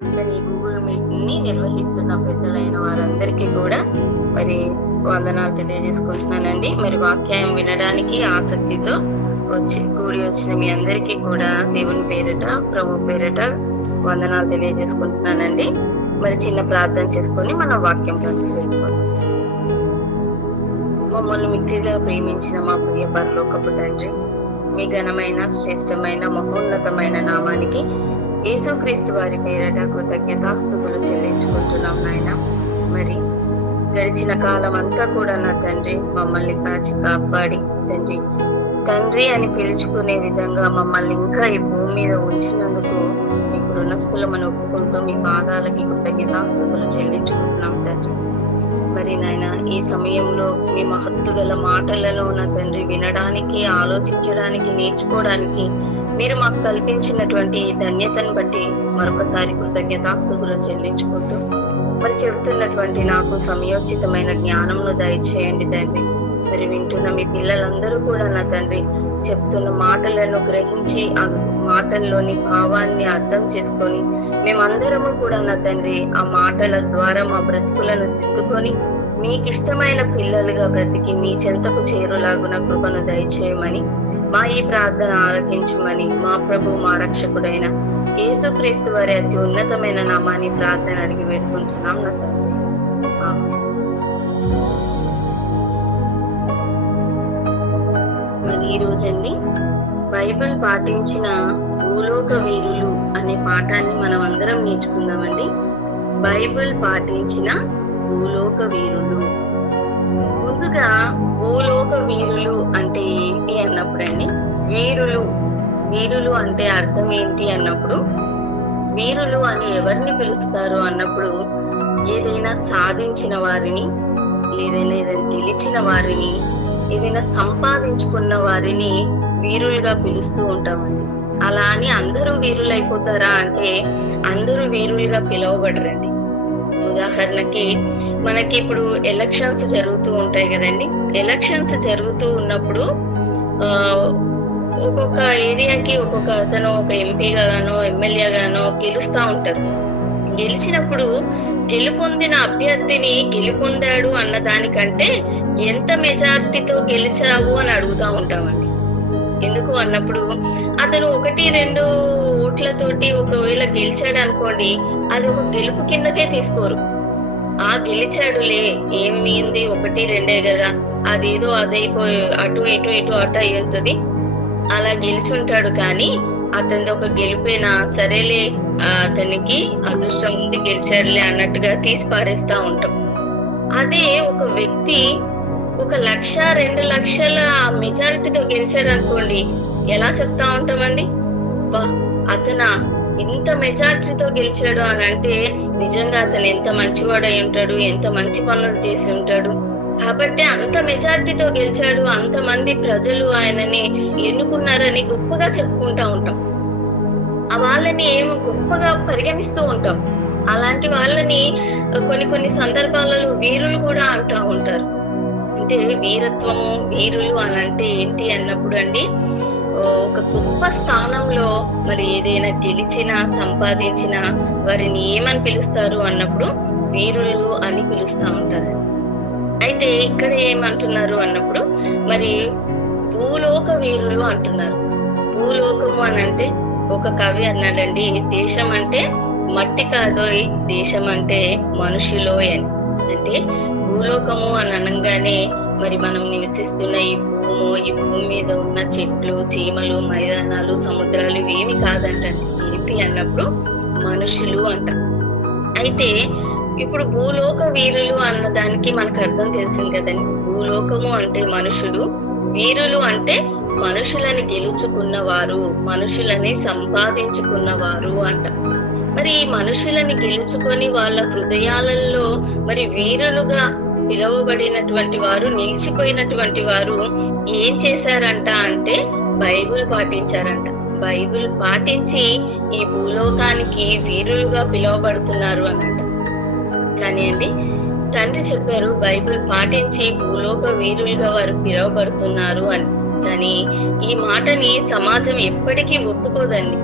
మరి Google meet ని నిర్వహిస్తున్న పెద్దలైన వారందరికీ కూడా మరి వందనాలు తెలియజేసుకుంటున్నానండి. మరి వాక్యం వినడానికి ఆసక్తితో కూడి వచ్చిన మీ అందరికీ కూడా దేవుని పేరిట, ప్రభు పేరిట వందనాలు తెలియజేసుకుంటున్నానండి. మరి చిన్న ప్రార్థన చేసుకొని మనం వాక్యంలోకి వెళ్ళిపోతాం. మమ్మల్ని మిక్కిలిగా ప్రేమించిన మా ప్రియ పరలోకపు తండ్రి, మీ ఘనమైన, శ్రేష్టమైన, మహోన్నతమైన నామానికి యేసుక్రీస్తు వారి పేరట కృతజ్ఞతాస్తుతులు చెల్లించుకుంటున్నాం నాయన. మరి గడిచిన కాలం అంతా కూడా నా తండ్రి మమ్మల్ని కాచి కాపాడి తండ్రి తండ్రి అని పిలుచుకునే విధంగా మమ్మల్ని ఇంకా ఈ భూమి మీద ఉంచినందుకు మీకు రుణస్థులమని ఒప్పుకుంటూ మీ పాదాలకి కృతజ్ఞతాస్తుతులు చెల్లించుకుంటున్నాం తండ్రి. మరి నాయన ఈ సమయంలో మీ మహత్తు గల మాటలను నా తండ్రి వినడానికి, ఆలోచించడానికి, నేర్చుకోవడానికి మీరు మాకు కల్పించినటువంటి ధన్యతను బట్టి మరొకసారి కృతజ్ఞతాస్తుతులు చెల్లించుకుంటూ మరి చెబుతున్నటువంటి నాకు సమయోచితమైన జ్ఞానంను దయచేయండి తండ్రి. మరి వింటున్న మీ పిల్లలందరూ కూడా నా తండ్రి చెప్తున్న మాటలను గ్రహించి ఆ మాటల్లోని భావాన్ని అర్థం చేసుకొని మేమందరము కూడా నా తండ్రి ఆ మాటల ద్వారా మా బ్రతుకులను దిద్దుకొని మీకు ఇష్టమైన పిల్లలుగా బ్రతికి మీ చెంతకు చేరులాగున కృపను దయచేయమని, మా ఈ ప్రార్థన ఆలకించమని మా ప్రభు మా రక్షకుడైన యేసుక్రీస్తు వారి అతి ఉన్నతమైన నామాన్ని ప్రార్థన అడిగి వేడుకుంటున్నాం నా తండ్రి. మరి ఈ రోజండి బైబిల్ పాటించిన భూలోక వీరులు అనే పాఠాన్ని మనం అందరం నేర్చుకుందామండి. బైబిల్ పాటించిన భూలోక వీరులు. ముందుగా భూలోక వీరులు అంటే ఏంటి అన్నప్పుడండి, వీరులు అంటే అర్థం ఏంటి అన్నప్పుడు, వీరులు అని ఎవరిని పిలుస్తారు అన్నప్పుడు ఏదైనా సాధించిన వారిని, ఏదైనా గెలిచిన వారిని, ఏదైనా సంపాదించుకున్న వారిని వీరులుగా పిలుస్తూ ఉంటామండి. అలా అని అందరూ వీరులు అయిపోతారా అంటే అందరూ వీరులుగా పిలువబడరండి. ఉదాహరణకి మనకి ఇప్పుడు ఎలక్షన్స్ జరుగుతూ ఉంటాయి కదండి. ఎలక్షన్స్ జరుగుతూ ఉన్నప్పుడు ఒక్కొక్క ఏరియాకి ఒక్కొక్క అతను ఒక ఎంపీగానో ఎమ్మెల్యేగానో గెలుస్తూ ఉంటారు. గెలిచినప్పుడు గెలుపొందిన అభ్యర్థిని గెలుపొందాడు అన్న దానికంటే ఎంత మెజారిటీతో గెలిచావు అని అడుగుతూ ఉంటామండి. ఎందుకు అన్నప్పుడు అతను 1-2 ఓట్లతోటి ఒకవేళ గెలిచాడు అనుకోండి, అది ఒక గెలుపు కిందకే తీసుకోరు. ఆ గెలిచాడులే, ఏమింది 1-2 కదా, అదేదో అదైపోయి అటు అయ్యుంటుంది, అలా గెలిచి ఉంటాడు. కానీ అతనిది ఒక గెలిపేనా, సరేలే అతనికి అదృష్టం ఉంది గెలిచాడులే అన్నట్టుగా తీసి పారేస్తా ఉంటాం. అదే ఒక వ్యక్తి 1,00,000, 2,00,000 మెజారిటీతో గెలిచాడు అనుకోండి, ఎలా చెప్తా ఉంటామండి, అతను ఇంత మెజారిటీతో గెలిచాడు అని అంటే నిజంగా అతను ఎంత మంచివాడు అయి ఉంటాడు, ఎంత మంచి పనులు చేసి ఉంటాడు, కాబట్టి అంత మెజారిటీతో గెలిచాడు, అంతమంది ప్రజలు ఆయనని ఎన్నుకున్నారని గొప్పగా చెప్పుకుంటా ఉంటాం. ఆ వాళ్ళని గొప్పగా పరిగణిస్తూ ఉంటాం. అలాంటి వాళ్ళని కొన్ని సందర్భాలలో వీరులు కూడా అంటూ ఉంటారు. అంటే వీరత్వము, వీరులు అని అంటే ఏంటి అన్నప్పుడు అండి, ఒక గొప్ప స్థానంలో మరి ఏదైనా గెలిచినా సంపాదించినా వారిని ఏమని పిలుస్తారు అన్నప్పుడు వీరులు అని పిలుస్తా ఉంటారు. అయితే ఇక్కడ ఏమంటున్నారు అన్నప్పుడు మరి భూలోక వీరులు అంటున్నారు. భూలోకము అని అంటే ఒక కవి అన్నాడండి, దేశం అంటే మట్టి కాదోయ్, దేశం అంటే మనుషులోయ్ అని. అంటే భూలోకము అని అనగానే మరి మనం నివసిస్తున్న ఈ భూమి మీద ఉన్న చెట్లు, చీమలు, మైదానాలు, సముద్రాలు ఇవేమి కాదంటండి. ఏంటి అన్నప్పుడు మనుషులు అంట. అయితే ఇప్పుడు భూలోక వీరులు అన్న దానికి మనకు అర్థం తెలిసింది కదండి. భూలోకము అంటే మనుషులు, వీరులు అంటే మనుషులని గెలుచుకున్నవారు, మనుషులని సంపాదించుకున్నవారు అంట. మరి ఈ మనుషులని గెలుచుకొని వాళ్ళ హృదయాలలో మరి వీరులుగా పిలువబడినటువంటి వారు, నిలిచిపోయినటువంటి వారు ఏం చేశారంట అంటే బైబిల్ పాటించారంట. బైబిల్ పాటించి ఈ భూలోకానికి వీరులుగా పిలువబడుతున్నారు అన్నట. కానీ అండి తండ్రి చెప్పారు బైబిల్ పాటించి భూలోక వీరులుగా వారు పిలువబడుతున్నారు అని. కానీ ఈ మాటని సమాజం ఎప్పటికీ ఒప్పుకోదండి,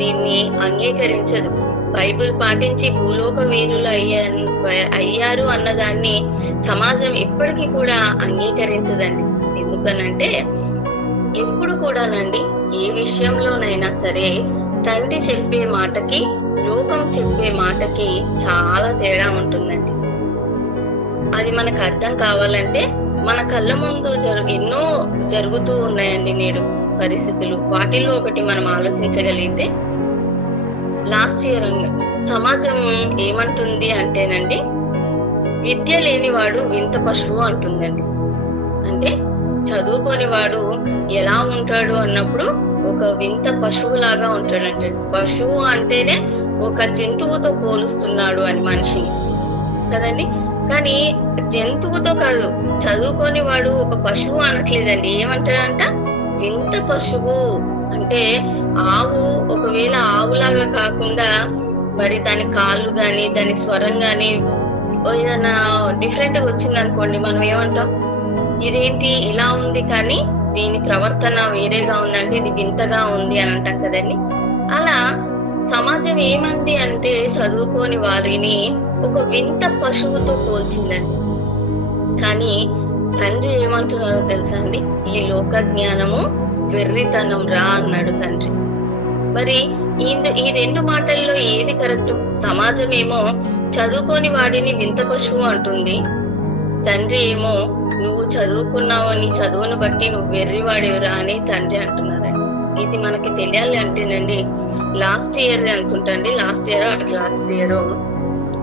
దీన్ని అంగీకరించదు. బైబిల్ పాటించి భూలోక వీరులు అయ్యారు అన్నదాన్ని సమాజం ఎప్పటికీ కూడా అంగీకరించదండి. ఎందుకనంటే ఎప్పుడు కూడానండి ఏ విషయంలోనైనా సరే తండ్రి చెప్పే మాటకి లోకం చెప్పే మాటకి చాలా తేడా ఉంటుందండి. అది మనకు అర్థం కావాలంటే మన కళ్ళ ముందు ఎన్నో జరుగుతూ ఉన్నాయండి నేడు పరిస్థితులు. వాటిల్లో ఒకటి మనం ఆలోచించగలిగితే, లాస్ట్ ఇయర్ సమాజం ఏమంటుంది అంటేనండి, విద్య లేనివాడు వింత పశువు అంటుందండి. అంటే చదువుకొని వాడు ఎలా ఉంటాడు అన్నప్పుడు ఒక వింత పశువు లాగా ఉంటాడంటే, పశువు అంటేనే ఒక జంతువుతో పోలుస్తున్నాడు అని మనిషిని కదండి. కానీ జంతువుతో కాదు, చదువుకొని వాడు ఒక పశువు అనట్లేదండి. ఏమంటాడంట, వింత పశువు. అంటే ఆవు ఒకవేళ ఆవులాగా కాకుండా మరి దాని కాళ్ళు గాని దాని స్వరం గాని ఏదైనా డిఫరెంట్ గా వచ్చింది అనుకోండి, మనం ఏమంటాం, ఇదేంటి ఇలా ఉంది కానీ దీని ప్రవర్తన వేరేగా ఉందంటే ఇది వింతగా ఉంది అని అంటాం కదండి. అలా సమాజం ఏమంది అంటే చదువుకోని వారిని ఒక వింత పశువుతో పోల్చిందండి. కానీ తండ్రి ఏమంటున్నారో తెలుసా అండి, ఈ లోక జ్ఞానము వెర్రితనం రా అన్నాడు తండ్రి. మరి ఈ రెండు మాటల్లో ఏది కరెక్ట్? సమాజం ఏమో చదువుకోని వాడిని వింత పశువు అంటుంది, తండ్రి ఏమో నువ్వు చదువుకున్నావు, నీ చదువును బట్టి నువ్వు వెర్రివాడివిరా అని తండ్రి అంటున్నారండి. ఇది మనకి తెలియాలి అంటేనండి, లాస్ట్ ఇయర్ అనుకుంటండి, లాస్ట్ ఇయర్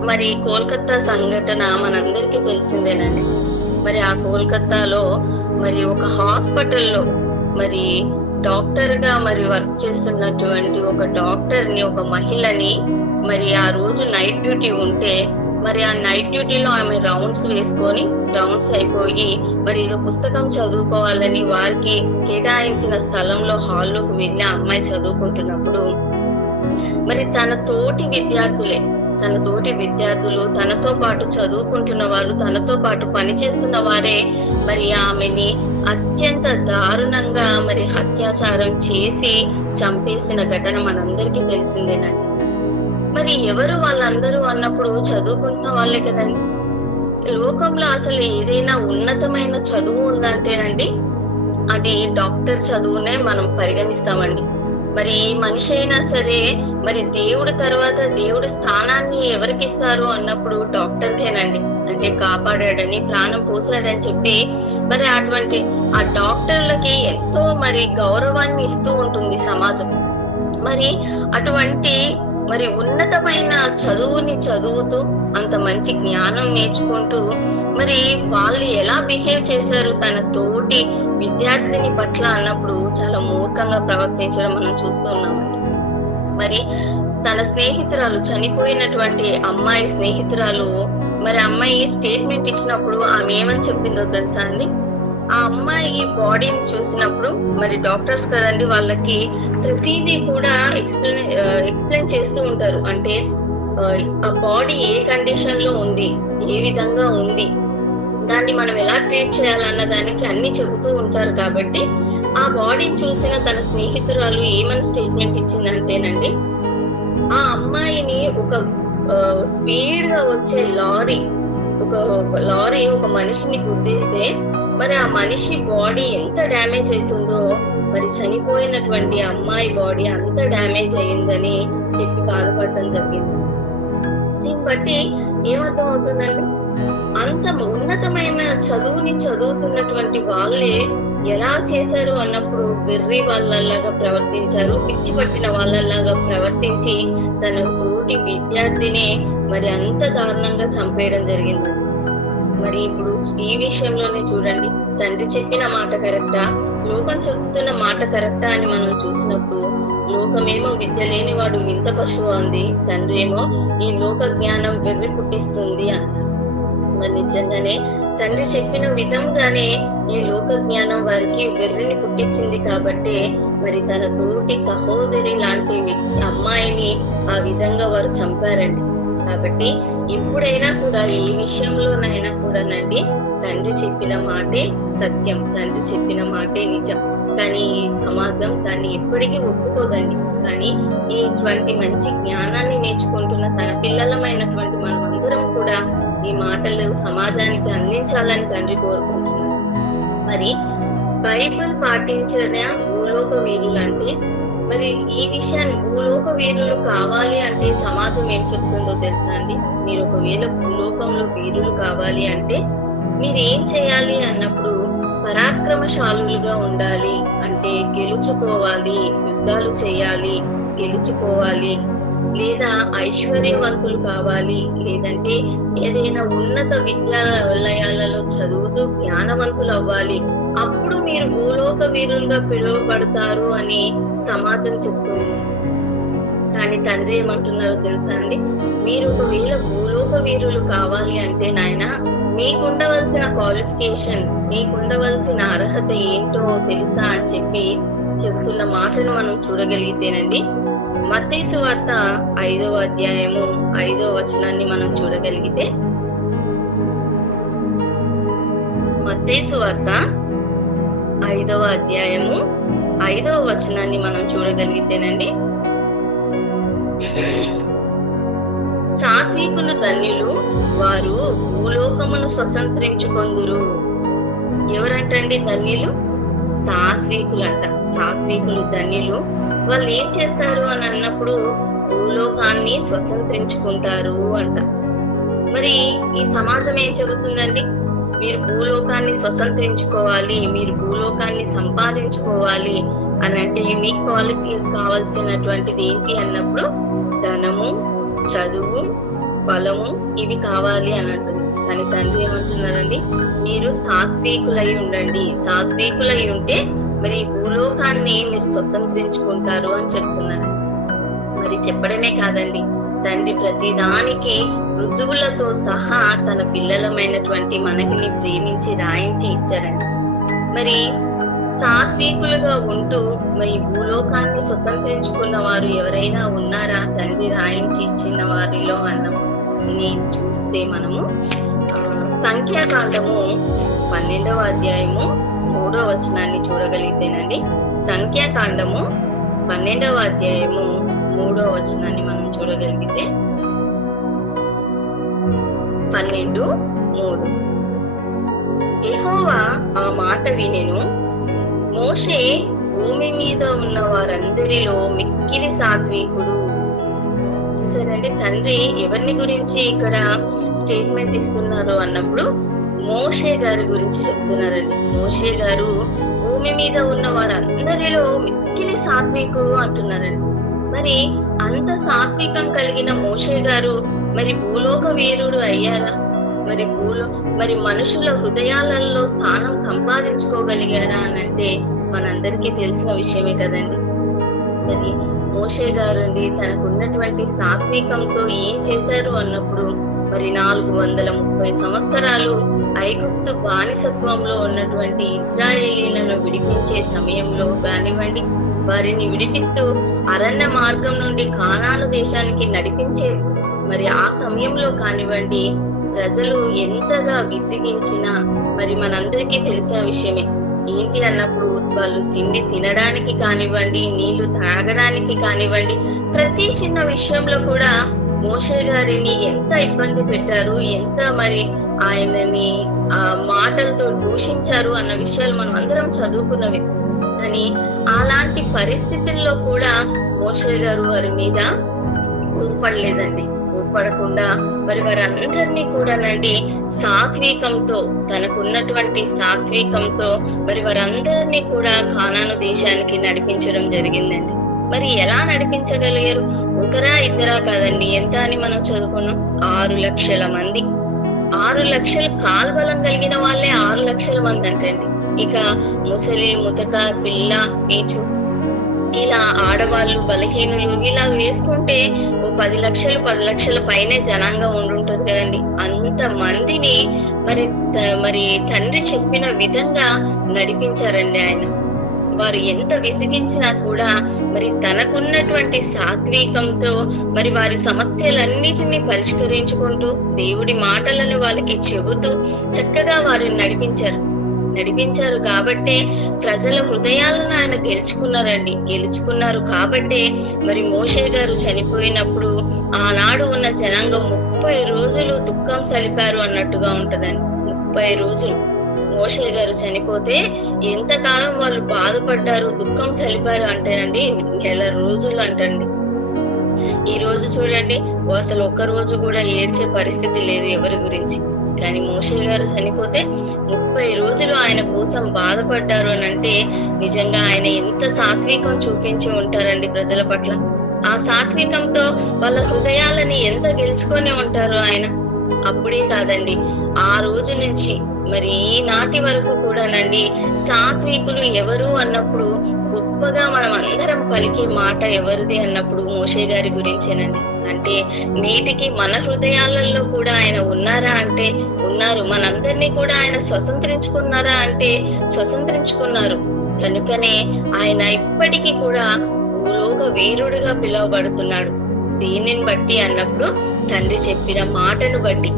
మరి కోల్కతా సంఘటన మనందరికీ తెలిసిందేనండి. మరి ఆ కోల్కతాలో మరి ఒక హాస్పిటల్లో మరి డాక్టర్ గా మరి వర్క్ చేస్తున్నటువంటి ఒక డాక్టర్ ని, ఒక మహిళని మరి ఆ రోజు నైట్ డ్యూటీ ఉంటే మరి ఆ నైట్ డ్యూటీలో ఆమె రౌండ్స్ అయిపోయి మరి ఏదో పుస్తకం చదువుకోవాలని వారికి కేటాయించిన స్థలంలో హాల్లోకి వెళ్ళి ఆ అమ్మాయి చదువుకుంటున్నప్పుడు మరి తన తోటి విద్యార్థులు తనతో పాటు చదువుకుంటున్న వాళ్ళు, తనతో పాటు పనిచేస్తున్న వారే మరి ఆమెని అత్యంత దారుణంగా మరి అత్యాచారం చేసి చంపేసిన ఘటన మనందరికీ తెలిసిందేనండి. మరి ఎవరు వాళ్ళందరూ అన్నప్పుడు చదువుకుంటున్న వాళ్ళే కదండి. లోకంలో అసలు ఏదైనా ఉన్నతమైన చదువు ఉందంటేనండి అది డాక్టర్ చదువునే మనం పరిగణిస్తామండి. మరి మనిషి అయినా సరే మరి దేవుడి తర్వాత దేవుడి స్థానాన్ని ఎవరికి ఇస్తారు అన్నప్పుడు డాక్టర్కేనండి. అంటే కాపాడాడని, ప్రాణం పోసాడని చెప్పి మరి అటువంటి ఆ డాక్టర్లకి ఎంతో మరి గౌరవాన్ని ఇస్తూ ఉంటుంది సమాజం. మరి అటువంటి మరి ఉన్నతమైన చదువుని చదువుతూ అంత మంచి జ్ఞానం నేర్చుకుంటూ మరి వాళ్ళు ఎలా బిహేవ్ చేశారు తన తోటి విద్యార్థిని పట్ల అన్నప్పుడు చాలా మూర్ఖంగా ప్రవర్తించడం మనం చూస్తూ ఉన్నామండి. మరి తన స్నేహితురాలు, చనిపోయినటువంటి అమ్మాయి స్నేహితురాలు మరి అమ్మాయి స్టేట్మెంట్ ఇచ్చినప్పుడు ఆమె ఏమని చెప్పిందో తెలుసా అండి? ఆ అమ్మాయి బాడీని చూసినప్పుడు మరి డాక్టర్స్ కదండి, వాళ్ళకి ప్రతిదీ కూడా ఎక్స్ప్లెయిన్ చేస్తూ ఉంటారు. అంటే ఆ బాడీ ఏ కండిషన్ లో ఉంది, ఏ విధంగా ఉంది, దాన్ని మనం ఎలా ట్రీట్ చేయాలన్న దానికి అన్ని చెబుతూ ఉంటారు. కాబట్టి ఆ బాడీని చూసిన తన స్నేహితురాలు ఏమని స్టేట్మెంట్ ఇచ్చిందంటేనండి, ఆ అమ్మాయిని ఒక స్పీడ్ గా వచ్చే లారీ ఒక మనిషిని గుద్దేస్తే మరి ఆ మనిషి బాడీ ఎంత డ్యామేజ్ అవుతుందో మరి చనిపోయినటువంటి అమ్మాయి బాడీ అంత డ్యామేజ్ అయ్యిందని చెప్పి బాధపడటం జరిగింది. దీన్ని బట్టి ఏమర్థం అవుతుందండి, అంత ఉన్నతమైన చదువుని చదువుతున్నటువంటి వాళ్ళే ఎలా చేశారు అన్నప్పుడు వెర్రి వాళ్ళలాగా ప్రవర్తించారు, పిచ్చి పట్టిన వాళ్ళలాగా ప్రవర్తించి తన తోటి విద్యార్థిని మరి అంత దారుణంగా చంపేయడం జరిగింది. మరి ఇప్పుడు ఈ విషయంలోనే చూడండి, తండ్రి చెప్పిన మాట కరెక్టా, లోకం చెప్తున్న మాట కరెక్టా అని మనం చూసినప్పుడు లోకమేమో విద్య లేనివాడు వింత పశువు అంది, తండ్రి ఏమో ఈ లోక జ్ఞానం వెర్రి పుట్టిస్తుంది అన్నారు. మరి నిజంగానే తండ్రి చెప్పిన విధంగానే ఈ లోక జ్ఞానం వారికి వెర్రిని పుట్టించింది కాబట్టి మరి తన తోటి సహోదరి లాంటి అమ్మాయిని ఆ విధంగా వారు చంపారండి. కాబట్టి ఎప్పుడైనా కూడా ఏ విషయంలోనైనా కూడానండి తండ్రి చెప్పిన మాటే సత్యం, తండ్రి చెప్పిన మాటే నిజం. కానీ ఈ సమాజం దాన్ని ఎప్పటికీ ఒప్పుకోదండి. కానీ ఇటువంటి మంచి జ్ఞానాన్ని నేర్చుకుంటున్న తన పిల్లలమైనటువంటి మనమందరం కూడా ఈ మాటలు సమాజానికి అందించాలని తండ్రి కోరుకుంటున్నాను. మరి బైబిల్ పాటించిన భూలోక వీరులు అంటే, మరి ఈ విషయాన్ని భూలోక వీరులు కావాలి అంటే సమాజం ఏం చెప్తుందో తెలుసా అండి? మీరు ఒకవేళ భూలోకంలో వీరులు కావాలి అంటే మీరు ఏం చేయాలి అన్నప్పుడు, పరాక్రమశాలులుగా ఉండాలి అంటే గెలుచుకోవాలి, యుద్ధాలు చేయాలి, గెలుచుకోవాలి, లేదా ఐశ్వర్యవంతులు కావాలి, లేదంటే ఏదైనా ఉన్నత విద్యాలయాలలో చదువుతూ జ్ఞానవంతులు అవ్వాలి. అప్పుడు మీరు భూలోక వీరులుగా పిలువబడతారు అని సమాజం చెప్తుంది. కానీ తండ్రి ఏమంటున్నారో తెలుసా అండి? మీరు ఒకవేళ భూలోక వీరులు కావాలి అంటే నాయన, మీకుండవలసిన క్వాలిఫికేషన్, మీకుండవలసిన అర్హత ఏంటో తెలుసా అని చెప్పి చెప్తున్న మాటను మనం చూడగలిగితేనండి, మత్తయి సువార్త 5వ అధ్యాయము 5వ వచనాన్ని మనం చూడగలిగితే, మత్తయి సువార్త 5వ అధ్యాయము 5వ వచనాన్ని మనం చూడగలిగితేనండి, సాత్వికులు ధన్యులు, వారు భూలోకమును స్వతంత్రించుకొందురు. ఎవరంటండి ధన్యులు? సాత్వికులు అంట. సాత్వికులు ధన్యులు. వాళ్ళు ఏం చేస్తారు అని అన్నప్పుడు భూలోకాన్ని స్వతంత్రించుకుంటారు అంట. మరి ఈ సమాజం ఏం చెబుతుందండి? మీరు భూలోకాన్ని స్వతంత్రించుకోవాలి, మీరు భూలోకాన్ని సంపాదించుకోవాలి అని అంటే మీకు కావాల్సినటువంటిది ఏంటి అన్నప్పుడు ధనము, చదువు, బలము ఇవి కావాలి అని అంటుంది. కానీ తండ్రి ఏమంటున్నారండి? మీరు సాత్వికులై ఉండండి. సాత్వికులై ఉంటే మరి భూలోకాన్ని మీరు స్వతంత్రించుకుంటారు అని చెప్తున్నారు. మరి చెప్పడమే కాదండి, తండ్రి ప్రతిదానికి రుజువులతో సహా తన పిల్లలమైనటువంటి మనకిని ప్రేమించి రాయించి ఇచ్చారండి. మరి సాత్వికులుగా ఉంటూ మరి భూలోకాన్ని స్వతంత్రించుకున్న వారు ఎవరైనా ఉన్నారా తండ్రి రాయించి ఇచ్చిన వారిలో అన్నీ చూస్తే మనము సంఖ్యాకాండము 12వ అధ్యాయము 3వ వచనాన్ని చూడగలిగితేనండి, సంఖ్యాకాండము 12వ అధ్యాయము 3వ వచనాన్ని మనం చూడగలిగితే 12:3 యెహోవా ఆ మాట వినెను, మోషే భూమి మీద ఉన్న వారందరిలో మిక్కిలి సాత్వికుడు. చూసారండి, తండ్రి ఎవరిని గురించి ఇక్కడ స్టేట్మెంట్ ఇస్తున్నారు అన్నప్పుడు మోషే గారి గురించి చెప్తున్నారండి. మోషే గారు భూమి మీద ఉన్న వారందరిలో మిక్కిలి సాత్వికుడు అంటున్నారండి. మరి అంత సాత్వికం కలిగిన మోషే గారు మరి భూలోక వీరుడు అయ్యారా? మరి మనుషుల హృదయాలలో స్థానం సంపాదించుకోగలిగారా అని అంటే మనందరికీ తెలిసిన విషయమే కదండి. మరి మోషే గారు అండి తనకున్నటువంటి సాత్వికంతో ఏం చేశారు అన్నప్పుడు, మరి 430 సంవత్సరాలు ఐగుప్తు బానిసత్వంలో ఉన్నటువంటి ఇశ్రాయేలీలను విడిపించే సమయంలో కానివ్వండి, వారిని విడిపిస్తూ అరణ్య మార్గం నుండి కానాను దేశానికి నడిపించే మరి ఆ సమయంలో కానివ్వండి, ప్రజలు ఎంతగా విసిగించినా మరి మనందరికీ తెలిసిన విషయమే. ఏంటి అన్నప్పుడు వాళ్ళు తిండి తినడానికి కానివ్వండి, నీళ్లు తాగడానికి కానివ్వండి, ప్రతి చిన్న విషయంలో కూడా మోషే గారిని ఎంత ఇబ్బంది పెట్టారు, ఎంత మరి ఆయనని ఆ మాటలతో దూషించారు అన్న విషయాలు మనం అందరం చదువుకున్నవే. కానీ అలాంటి పరిస్థితుల్లో కూడా మోషే గారు వారి మీద ఊపడలేదండి. ఊపడకుండా మరి వారందరినీ కూడానండి సాత్వికంతో, తనకున్నటువంటి సాత్వికంతో మరి వారందరినీ కూడా కానాను దేశానికి నడిపించడం జరిగిందండి. మరి ఎలా నడిపించగలిగారు? ఒకరా ఇద్దరా కాదండి, ఎంత అని మనం చదువుకున్నాం? 6 లక్షల మంది. 6 లక్షల కాల్బలం కలిగిన వాళ్ళే 6 లక్షల మంది అంటండి. ఇక ముసలి, ముతక, పిల్ల, పీచు, ఇలా ఆడవాళ్ళు, బలహీనులు ఇలా వేసుకుంటే ఓ 10 లక్షల పైనే జనాంగం ఉండుంటది కదండి. అంత మందిని మరి తండ్రి చెప్పిన విధంగా నడిపించారండి ఆయన. వారు ఎంత విసిగించినా కూడా మరి తనకున్నటువంటి సాత్వికంతో మరి వారి సమస్యలన్నిటినీ పరిష్కరించుకుంటూ దేవుడి మాటలను వాళ్ళకి చెబుతూ చక్కగా వారిని నడిపించారు కాబట్టే ప్రజల హృదయాలను ఆయన గెలుచుకున్నారు కాబట్టే మరి మోషే గారు చనిపోయినప్పుడు ఆనాడు ఉన్న జనాంగం 30 రోజులు దుఃఖం సలిపారు అన్నట్టుగా ఉంటదండి. 30 రోజులు మోషే గారు చనిపోతే ఎంతకాలం వాళ్ళు బాధపడ్డారు, దుఃఖం సలిపారు అంటేనండి 1 నెల రోజులు అంటండి. ఈ రోజు చూడండి అసలు ఒక్క రోజు కూడా ఏడ్చే పరిస్థితి లేదు ఎవరి గురించి. కానీ మోషే గారు చనిపోతే 30 రోజులు ఆయన కోసం బాధపడ్డారు అని అంటే నిజంగా ఆయన ఎంత సాత్వికం చూపించి ఉంటారండి ప్రజల పట్ల. ఆ సాత్వికంతో వాళ్ళ హృదయాలని ఎంత గెలుచుకొని ఉంటారు ఆయన. అప్పుడే కాదండి, ఆ రోజు నుంచి మరి ఈనాటి వరకు కూడానండి సాత్వికులు ఎవరు అన్నప్పుడు గొప్పగా మనం అందరం పలికే మాట ఎవరిది అన్నప్పుడు మోషే గారి గురించేనండి. అంటే నేటికి మన హృదయాలలో కూడా ఆయన ఉన్నారా అంటే ఉన్నారు. మనందరినీ కూడా ఆయన స్వతంత్రించుకున్నారా అంటే స్వతంత్రించుకున్నారు. కనుకనే ఆయన ఇప్పటికీ కూడా భూలోక వీరుడుగా పిలువబడుతున్నాడు. దీనిని బట్టి అన్నప్పుడు తండ్రి చెప్పిన మాటను బట్టి,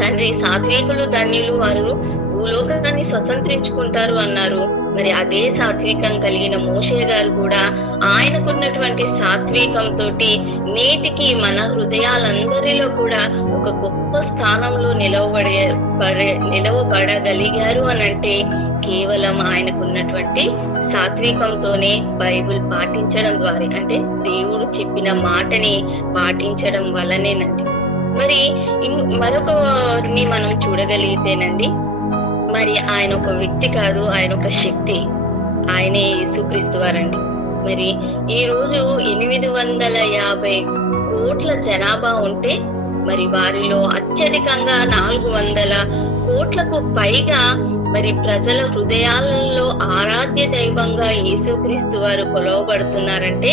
తండ్రి సాత్వికులు ధన్యులు వారు భూలోకాన్ని స్వతంత్రించుకుంటారు అన్నారు. మరి అదే సాత్వికం కలిగిన మోషే గారు కూడా ఆయనకున్నటువంటి సాత్వికంతో నేటికి మన హృదయాలందరిలో కూడా ఒక గొప్ప స్థానంలో నిలవబడగలిగారు అని అంటే కేవలం ఆయనకున్నటువంటి సాత్వికంతోనే, బైబిల్ పాటించడం ద్వారా, అంటే దేవుడు చెప్పిన మాటని పాటించడం వల్లనేనండి. మరి మరొకరిని మనం చూడగలిగితేనండి, మరి ఆయన ఒక వ్యక్తి కాదు, ఆయన ఒక శక్తి. ఆయనే యేసుక్రీస్తు వారండి. మరి ఈ రోజు 850 కోట్ల జనాభా ఉంటే మరి వారిలో అత్యధికంగా 400 కోట్లకు పైగా మరి ప్రజల హృదయాలలో ఆరాధ్య దైవంగా యేసుక్రీస్తు వారు కొలవబడుతున్నారంటే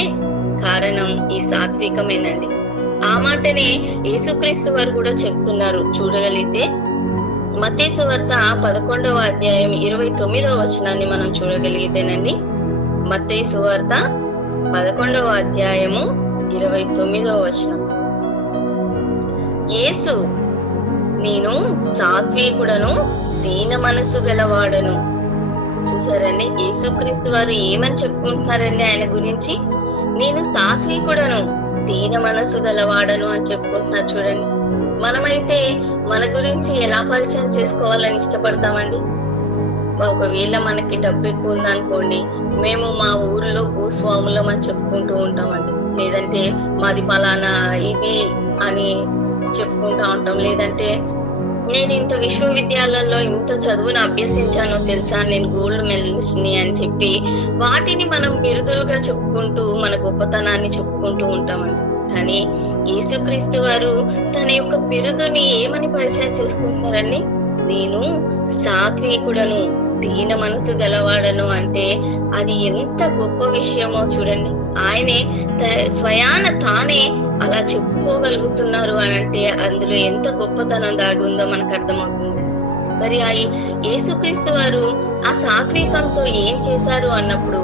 కారణం ఈ సాత్వికమేనండి. ఆ మాటనే యేసుక్రీస్తు వారు కూడా చెప్తున్నారు. చూడగలిగితే మత్తయి సువార్త 11వ అధ్యాయం 29వ వచనాన్ని మనం చూడగలిగితేనండి. మత్తయి సువార్త 11వ అధ్యాయము 29వ వచనం. యేసు, నేను సాత్వికుడను, దీన మనసు గలవాడను. చూసారండి, యేసుక్రీస్తు వారు ఏమని చెప్పుకుంటున్నారండి ఆయన గురించి? నేను సాత్వికుడను, దీన మనసు గలవాడను అని చెప్పుకుంటున్నారు. చూడండి, మనమైతే మన గురించి ఎలా పరిచయం చేసుకోవాలని ఇష్టపడతామండి? ఒకవేళ మనకి డబ్బు ఎక్కువ ఉందనుకోండి, మేము మా ఊర్లో భూస్వాములం అని చెప్పుకుంటూ ఉంటామండి. లేదంటే మాది పలానా ఇది అని చెప్పుకుంటా ఉంటాం. లేదంటే నేను ఇంత విశ్వవిద్యాలయంలో ఇంత చదువును అభ్యసించానో తెలుసా, నేను గోల్డ్ మెడలిస్ట్ ని అని చెప్పి వాటిని మనం బిరుదులుగా చెప్పుకుంటూ మన గొప్పతనాన్ని చెప్పుకుంటూ ఉంటామండి. కానీ యేసుక్రీస్తు వారు తన యొక్క బిరుదుని ఏమని పరిచయం చేసుకుంటున్నారని? నేను సాత్వికుడను, దీన మనసు గలవాడను అంటే అది ఎంత గొప్ప విషయమో చూడండి. ఆయనే స్వయాన తానే అలా చెప్పుకోగలుగుతున్నారు అని అంటే అందులో ఎంత గొప్పతనం దాగి ఉందో మనకు అర్థమవుతుంది. మరి ఆ యేసుక్రీస్తు వారు ఆ సాత్వికంతో ఏం చేశారు అన్నప్పుడు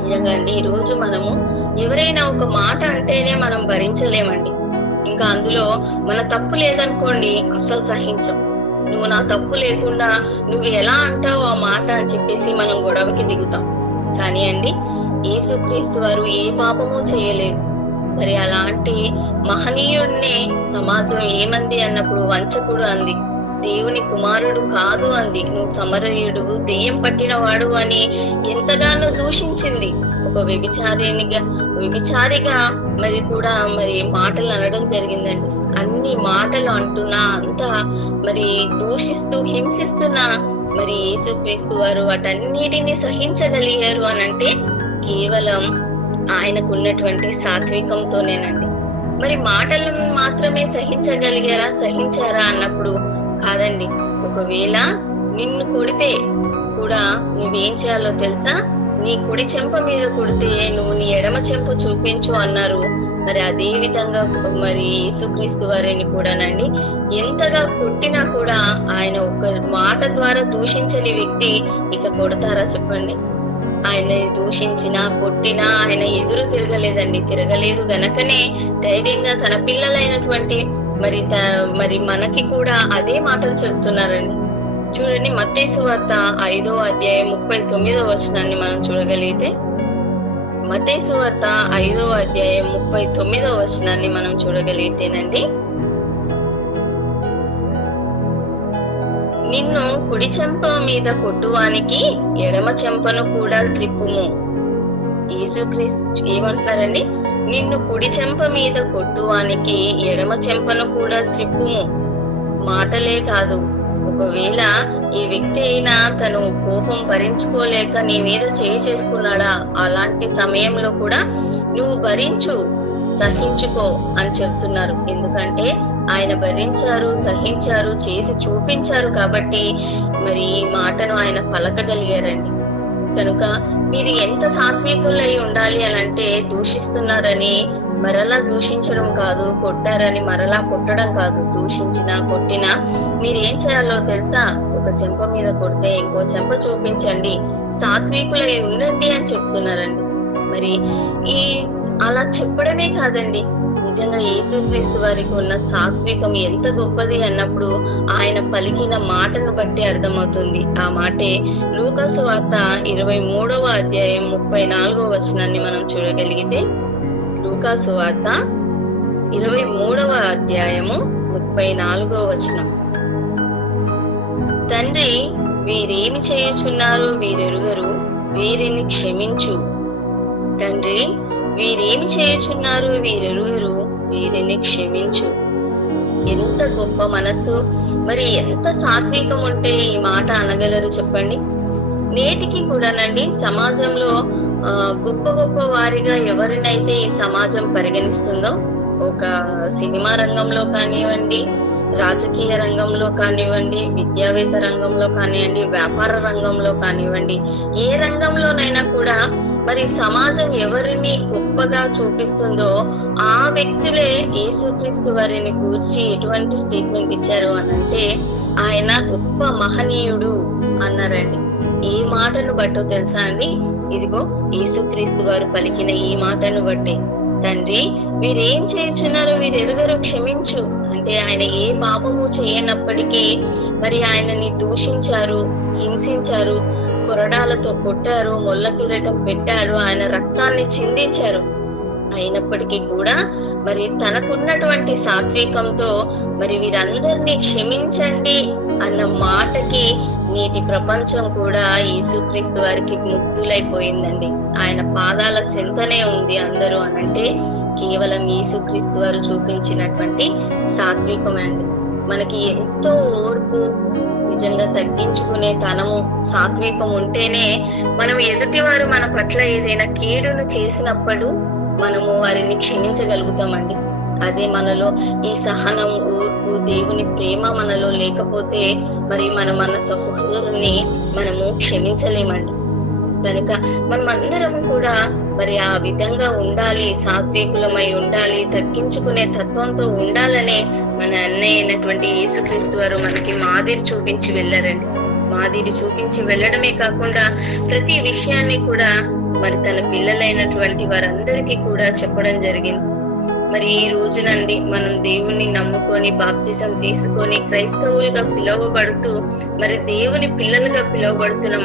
నిజంగా అండి, ఈ రోజు మనము ఎవరైనా ఒక మాట అంటేనే మనం భరించలేమండి. ఇంకా అందులో మన తప్పు లేదనుకోండి అస్సలు సహించం. నువ్వు నా తప్పు లేకుండా నువ్వు ఎలా అంటావు ఆ మాట అని చెప్పేసి మనం గొడవకి దిగుతాం. కానీ అండి, యేసుక్రీస్తు వారు ఏ పాపము చేయలేదు. మరి అలాంటి మహనీయుడిని సమాజం ఏమంది అన్నప్పుడు వంచకుడు అంది, దేవుని కుమారుడు కాదు అంది, నువ్వు సమరయుడు, దెయ్యం పట్టిన వాడు అని ఎంతగానో దూషించింది. ఒక వ్యభిచారిగా మరి కూడా మరి మాటలు అనడం జరిగిందండి. అన్ని మాటలు అంటున్నా అంతా మరి దూషిస్తూ హింసిస్తున్నా మరి యేసుక్రీస్తు వారు వాటన్నిటిని సహించగలిగారు అని అంటే కేవలం ఆయనకున్నటువంటి సాత్వికంతోనేనండి. మరి మాటలను మాత్రమే సహించారా అన్నప్పుడు కాదండి. ఒకవేళ నిన్ను కొడితే కూడా నువ్వేం చేయాలో తెలుసా? నీ కుడి చెంప మీద కొడితే నువ్వు నీ ఎడమ చెంప చూపించు అన్నారు. మరి అదే విధంగా మరి యేసుక్రీస్తు వారిని కూడానండి ఎంతగా కొట్టినా కూడా ఆయన ఒక మాట ద్వారా దూషించని వ్యక్తి ఇక కొడతారా చెప్పండి? ఆయన దూషించినా కొట్టినా ఆయన ఎదురు తిరగలేదు గనకనే ధైర్యంగా తన పిల్లలైనటువంటి మరి మనకి కూడా అదే మాటలు చెప్తున్నారండి. చూడండి, మత్తయి సువార్త 5వ అధ్యాయం 39వ వచనాన్ని మనం చూడగలిగితే, మత్తయి సువార్త 5వ అధ్యాయం 39వ వచనాన్ని మనం చూడగలిగితేనండి, నిన్ను కుడి చెంప మీద కొట్టువానికి ఎడమ చెంపను కూడా త్రిప్పుము. యేసుక్రీస్తు ఏమంటున్నారండి? నిన్ను కుడి చెంప మీద కొట్టువానికి ఎడమ చెంపను కూడా త్రిప్పుము. మాటలే కాదు, ఒకవేళ ఈ వ్యక్తి అయినా తను కోపం భరించుకోలేక నీ మీద చేయి చేసుకున్నాడా, అలాంటి సమయంలో కూడా నువ్వు భరించు, సహించుకో అని చెప్తున్నారు. ఎందుకంటే ఆయన భరించారు, సహించారు, చేసి చూపించారు కాబట్టి మరి ఈ మాటను ఆయన పలకగలిగారండి. కనుక మీరు ఎంత సాత్వికులై ఉండాలి అని అంటే, దూషిస్తున్నారని మరలా దూషించడం కాదు, కొట్టారని మరలా కొట్టడం కాదు. దూషించినా కొట్టినా మీరేం చేయాలో తెలుసా? ఒక చెంప మీద కొడితే ఇంకో చెంప చూపించండి, సాత్వికులై ఉండండి అని చెప్తున్నారండి. మరి ఈ అలా చెప్పడమే కాదండి, నిజంగా యేసుక్రీస్తు వారికి ఉన్న సాత్వికం ఎంత గొప్పది అన్నప్పుడు ఆయన పలికిన మాటను బట్టి అర్థమవుతుంది. ఆ మాటే లూకా సువార్త 23వ అధ్యాయం 34వ వచనాన్ని మనం చూడగలిగితే, లూకా సువార్త 23వ అధ్యాయము 34వ వచనం, తండ్రి వీరేమి చేయుచున్నారో వీరెరుగరు, వీరిని క్షమించు. తండ్రి వీరేమి చేయుచున్నారు వీరెరుగరు, వీరిని క్షమించు. ఎంత గొప్ప మనసు, మరి ఎంత సాత్వికం ఉంటే ఈ మాట అనగలరు చెప్పండి. నేటికి కూడానండి సమాజంలో గొప్ప గొప్ప వారిగా ఎవరినైతే ఈ సమాజం పరిగణిస్తుందో, ఒక సినిమా రంగంలో కానివ్వండి, రాజకీయ రంగంలో కానివ్వండి, విద్యావేత్త రంగంలో కానివ్వండి, వ్యాపార రంగంలో కానివ్వండి, ఏ రంగంలోనైనా కూడా మరి సమాజం ఎవరిని గొప్పగా చూపిస్తుందో ఆ వ్యక్తులే యేసుక్రీస్తు వారిని గూర్చి ఎటువంటి స్టేట్మెంట్ ఇచ్చారు అని అంటే, ఆయన గొప్ప మహనీయుడు అన్నారండి. ఈ మాటను బట్టో తెలుసా అండి? ఇదిగో యేసుక్రీస్తు వారు పలికిన ఈ మాటను బట్టే, తండ్రి వీరేం చేయుచున్నారో వీరెరుగరు, క్షమించు అంటే ఆయన ఏ పాపము చేయనప్పటికీ మరి ఆయనని దూషించారు, హింసించారు, కొరడాలతో కొట్టారు, మొల్ల కిరీటం పెట్టారు, ఆయన రక్తాన్ని చిందించారు. అయినప్పటికీ కూడా మరి తనకున్నటువంటి సాత్వికంతో మరి వీరందరినీ క్షమించండి అన్న మాటకి నేటి ప్రపంచం కూడా యేసుక్రీస్తు వారికి ముగ్ధులైపోయిందండి. ఆయన పాదాల చెంతనే ఉంది అందరూ అనంటే కేవలం యేసుక్రీస్తు వారు చూపించినటువంటి సాత్వికం అండి. మనకి ఎంతో ఓర్పు, నిజంగా తగ్గించుకునే తనము, సాత్వికం ఉంటేనే మనం ఎదుటి వారు మన పట్ల ఏదైనా కీడును చేసినప్పుడు మనము వారిని క్షమించగలుగుతామండి. అదే మనలో ఈ సహనం, ఓర్పు, దేవుని ప్రేమ మనలో లేకపోతే మరి మన సహోదరుని మనము క్షమించలేమండి. కనుక మనం అందరం కూడా మరి ఆ విధంగా ఉండాలి, సాత్వికులమై ఉండాలి, తగ్గించుకునే తత్వంతో ఉండాలనే మన అన్నయ్య అయినటువంటి యేసుక్రీస్తు వారు మనకి మాదిరి చూపించి వెళ్ళారండి. మాదిరి చూపించి వెళ్ళడమే కాకుండా ప్రతి విషయాన్ని కూడా మరి తన పిల్లలైనటువంటి వారందరికీ కూడా చెప్పడం జరిగింది. మరి ఈ రోజునండి మనం దేవుణ్ణి నమ్ముకొని బాప్తిసం తీసుకొని క్రైస్తవులుగా పిలువబడుతూ మరి దేవుని పిల్లలుగా పిలువబడుతున్న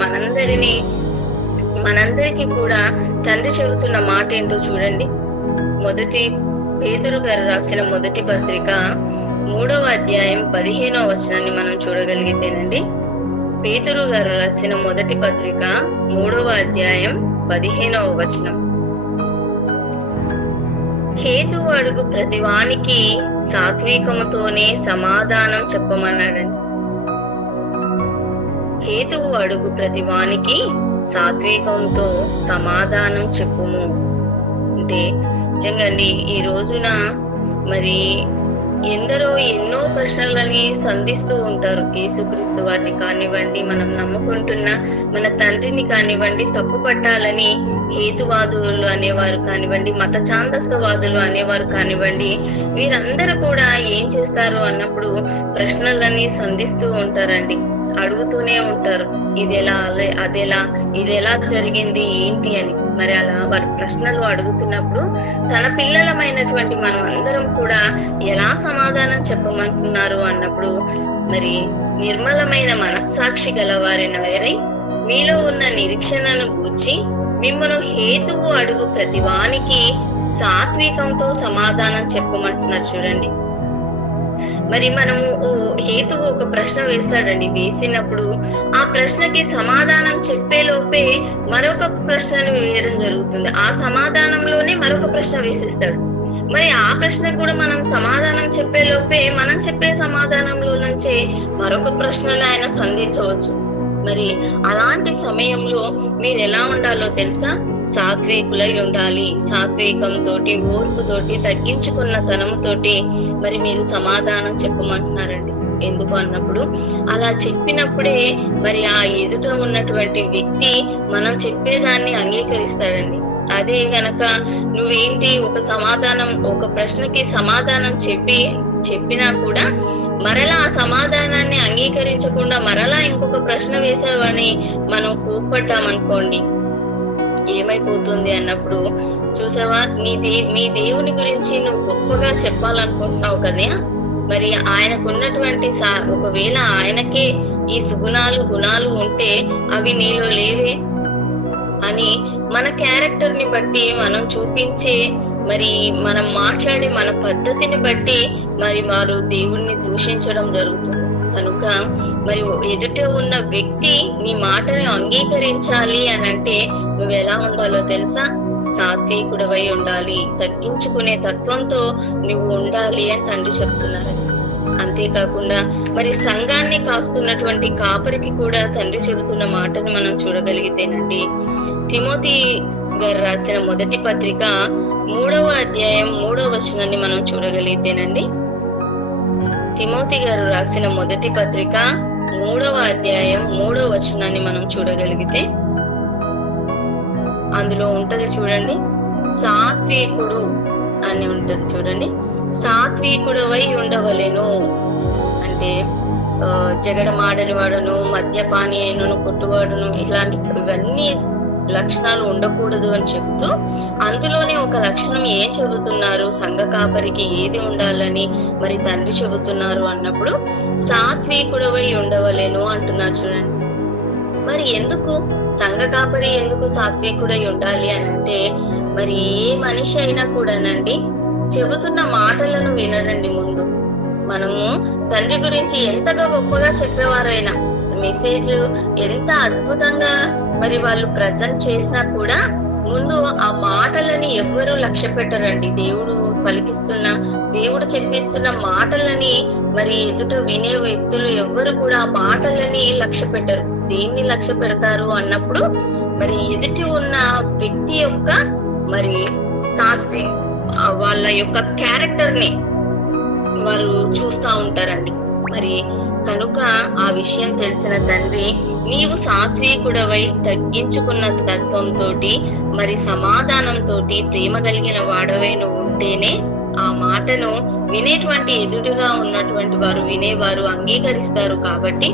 మనందరికీ కూడా తండ్రి చెబుతున్న మాట ఏంటో చూడండి. మొదటి పేతురు గారు రాసిన మొదటి పత్రిక 3వ అధ్యాయం 15వ వచనాన్ని మనం చూడగలిగితేనండి, పేతురు గారు రాసిన మొదటి పత్రిక 3వ అధ్యాయం 15వ వచనం, హేతువు అడుగు ప్రతివానికి సాత్వికముతోనే సమాధానం చెప్పమన్నాడండి. హేతువు అడుగు ప్రతివానికి సాత్వికంతో సమాధానం చెప్పుము అంటే నిజంగాండి ఈ రోజున మరి ఎందరో ఎన్నో ప్రశ్నలని సంధిస్తూ ఉంటారు. యేసుక్రీస్తు వారిని కానివ్వండి, మనం నమ్ముకుంటున్న మన తండ్రిని కానివ్వండి తప్పు పట్టాలని హేతువాదులు అనేవారు కానివ్వండి, మత ఛాందసవాదులు అనేవారు కానివ్వండి, వీరందరూ కూడా ఏం చేస్తారు అన్నప్పుడు ప్రశ్నలని సంధిస్తూ ఉంటారండి, అడుగుతూనే ఉంటారు. ఇదెలా, అదెలా, ఇది ఎలా జరిగింది ఏంటి అని. మరి అలా వారి ప్రశ్నలు అడుగుతున్నప్పుడు తన పిల్లలమైనటువంటి మనం అందరం కూడా ఎలా సమాధానం చెప్పమంటున్నారు అన్నప్పుడు, మరి నిర్మలమైన మనస్సాక్షి గలవారైన వారై మీలో ఉన్న నిరీక్షణను గూర్చి మిమ్మల్ని హేతువు అడుగు ప్రతివానికి సాత్వికంతో సమాధానం చెప్పమంటున్నారు. చూడండి, మరి మనము హేతువు ఒక ప్రశ్న వేస్తాడండి. వేసినప్పుడు ఆ ప్రశ్నకి సమాధానం చెప్పే లోపే మరొక ప్రశ్నను వేయడం జరుగుతుంది. ఆ సమాధానంలోనే మరొక ప్రశ్న వేసిస్తాడు. మరి ఆ ప్రశ్నకు కూడా మనం సమాధానం చెప్పే లోపే మనం చెప్పే సమాధానంలో నుంచే మరొక ప్రశ్నను ఆయన సంధించవచ్చు. మరి అలాంటి సమయంలో మీరు ఎలా ఉండాలో తెలుసా? సాత్వికులై ఉండాలి. సాత్వికంతో, ఓర్పుతోటి, తగ్గించుకున్న తనముతోటి మరి మీరు సమాధానం చెప్పమంటున్నారండి. ఎందుకు అన్నప్పుడు అలా చెప్పినప్పుడే మరి ఆ ఎదుట ఉన్నటువంటి వ్యక్తి మనం చెప్పేదాన్ని అంగీకరిస్తాడండి. అదే గనక నువ్వేంటి ఒక ప్రశ్నకి సమాధానం చెప్పినా కూడా మరలా ఆ సమాధానాన్ని అంగీకరించకుండా మరలా ఇంకొక ప్రశ్న వేసావని మనం కోప్పడ్డామనుకోండి, ఏమైపోతుంది అన్నప్పుడు, చూసావా, మీ దేవుని గురించి నువ్వు గొప్పగా చెప్పాలనుకుంటున్నావు కదా, మరి ఆయనకున్నటువంటి ఒకవేళ ఆయనకే ఈ గుణాలు ఉంటే అవి నీలో లేవే అని మన క్యారెక్టర్ ని బట్టి మనం చూపించే మరి మనం మాట్లాడే మన పద్ధతిని బట్టి మరి వారు దేవుణ్ణి దూషించడం జరుగుతుంది. కనుక మరి ఎదుట ఉన్న వ్యక్తి నీ మాటని అంగీకరించాలి అని అంటే నువ్వు ఎలా ఉండాలో తెలుసా? సాత్వికుడవై ఉండాలి, తగ్గించుకునే తత్వంతో నువ్వు ఉండాలి అని తండ్రి చెప్తున్నారు. అంతేకాకుండా మరి సంఘాన్ని కాస్తున్నటువంటి కాపరికి కూడా తండ్రి చెబుతున్న మాటను మనం చూడగలిగితేనండి, తిమోతి గారు రాసిన మొదటి పత్రిక 3వ అధ్యాయం 3వ వచనాన్ని మనం చూడగలిగితేనండి, తిమోతి గారు రాసిన మొదటి పత్రిక 3వ అధ్యాయం 3వ వచనాన్ని మనం చూడగలిగితే అందులో ఉంటది చూడండి, సాత్వికుడు అని ఉంటది చూడండి. సాత్వికుడవై ఉండవలెను అంటే జగడమాడని వాడును, మద్యపాని అయినను, కొట్టువాడును, ఇవన్నీ లక్షణాలు ఉండకూడదు అని చెబుతూ అందులోనే ఒక లక్షణం ఏం చెబుతున్నారు, సంఘ కాపరికి ఏది ఉండాలని మరి తండ్రి చెబుతున్నారు అన్నప్పుడు సాత్వికుడవై ఉండవలేను అంటున్నారు. చూడండి, మరి ఎందుకు సంఘ కాపరి ఎందుకు సాత్వికుడై ఉండాలి అని అంటే, మరి ఏ మనిషి అయినా కూడానండి చెబుతున్న మాటలను వినరండి. ముందు మనము తండ్రి గురించి ఎంతగా గొప్పగా చెప్పేవారైనా, మెసేజ్ ఎంత అద్భుతంగా మరి వాళ్ళు ప్రజెంట్ చేసినా కూడా ముందు ఆ మాటలని ఎవ్వరూ లక్ష్య పెట్టరండి. దేవుడు చెప్పిస్తున్న మాటలని మరి ఎదుట వినే వ్యక్తులు ఎవ్వరు కూడా ఆ మాటలని లక్ష్య పెట్టరు. దేన్ని లక్ష్య పెడతారు అన్నప్పుడు మరి ఎదుటి ఉన్న వ్యక్తి యొక్క మరి వాళ్ళ యొక్క క్యారెక్టర్ ని వారు చూస్తా ఉంటారండి. మరి కనుక ఆ విషయం తెలిసిన తండ్రి, నీవు సాత్వికుడవై తగ్గించుకున్న తత్వంతో మరి సమాధానంతో ప్రేమ కలిగిన వాడవై నువ్వు ఉంటేనే ఆ మాటను వినేటువంటి ఎదురుగా ఉన్నటువంటి వినేవారు అంగీకరిస్తారు. కాబట్టి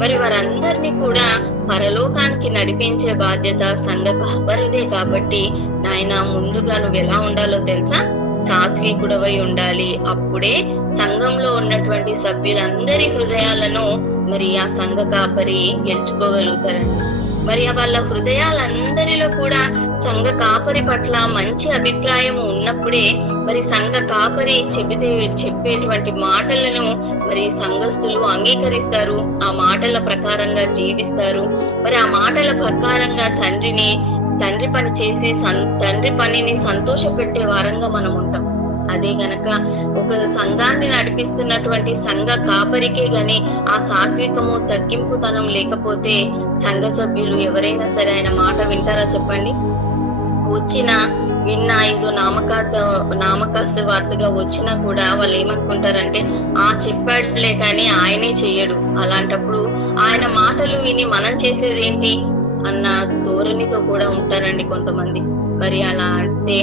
మరి వారందరినీ కూడా పరలోకానికి నడిపించే బాధ్యత సంఘ కాపరిదే. కాబట్టి నాయన, ముందుగా నువ్వు ఎలా ఉండాలో తెలుసా? సాత్వికుడవై ఉండాలి. అప్పుడే సంఘంలో ఉన్నటువంటి సభ్యులందరి హృదయాలను మరి ఆ సంఘ కాపరి గెలుచుకోగలుగుతారండి. మరి వాళ్ళ హృదయాలందరిలో కూడా సంఘ కాపరి పట్ల మంచి అభిప్రాయం ఉన్నప్పుడే మరి సంఘ కాపరి చెప్పేటువంటి మాటలను మరి సంఘస్థులు అంగీకరిస్తారు. ఆ మాటల ప్రకారంగా జీవిస్తారు. మరి ఆ మాటల ప్రకారంగా తండ్రి పని చేసి తండ్రి పనిని సంతోష పెట్టే వారంగా మనం ఉంటాం. అదే గనక ఒక సంఘాన్ని నడిపిస్తున్నటువంటి సంఘ కాపరికే గాని ఆ సాత్వికము, తగ్గింపుతనం లేకపోతే సంఘ సభ్యులు ఎవరైనా సరే ఆయన మాట వింటారా చెప్పండి? విన్న ఇది నామకాస్త వార్తగా వచ్చినా కూడా వాళ్ళు ఏమనుకుంటారంటే, చెప్పాడులే కానీ ఆయనే చెయ్యడు. అలాంటప్పుడు ఆయన మాటలు విని మనం చేసేది ఏంటి అన్న ధోరణితో కూడా ఉంటారండి కొంతమంది. మరి అలా అంటే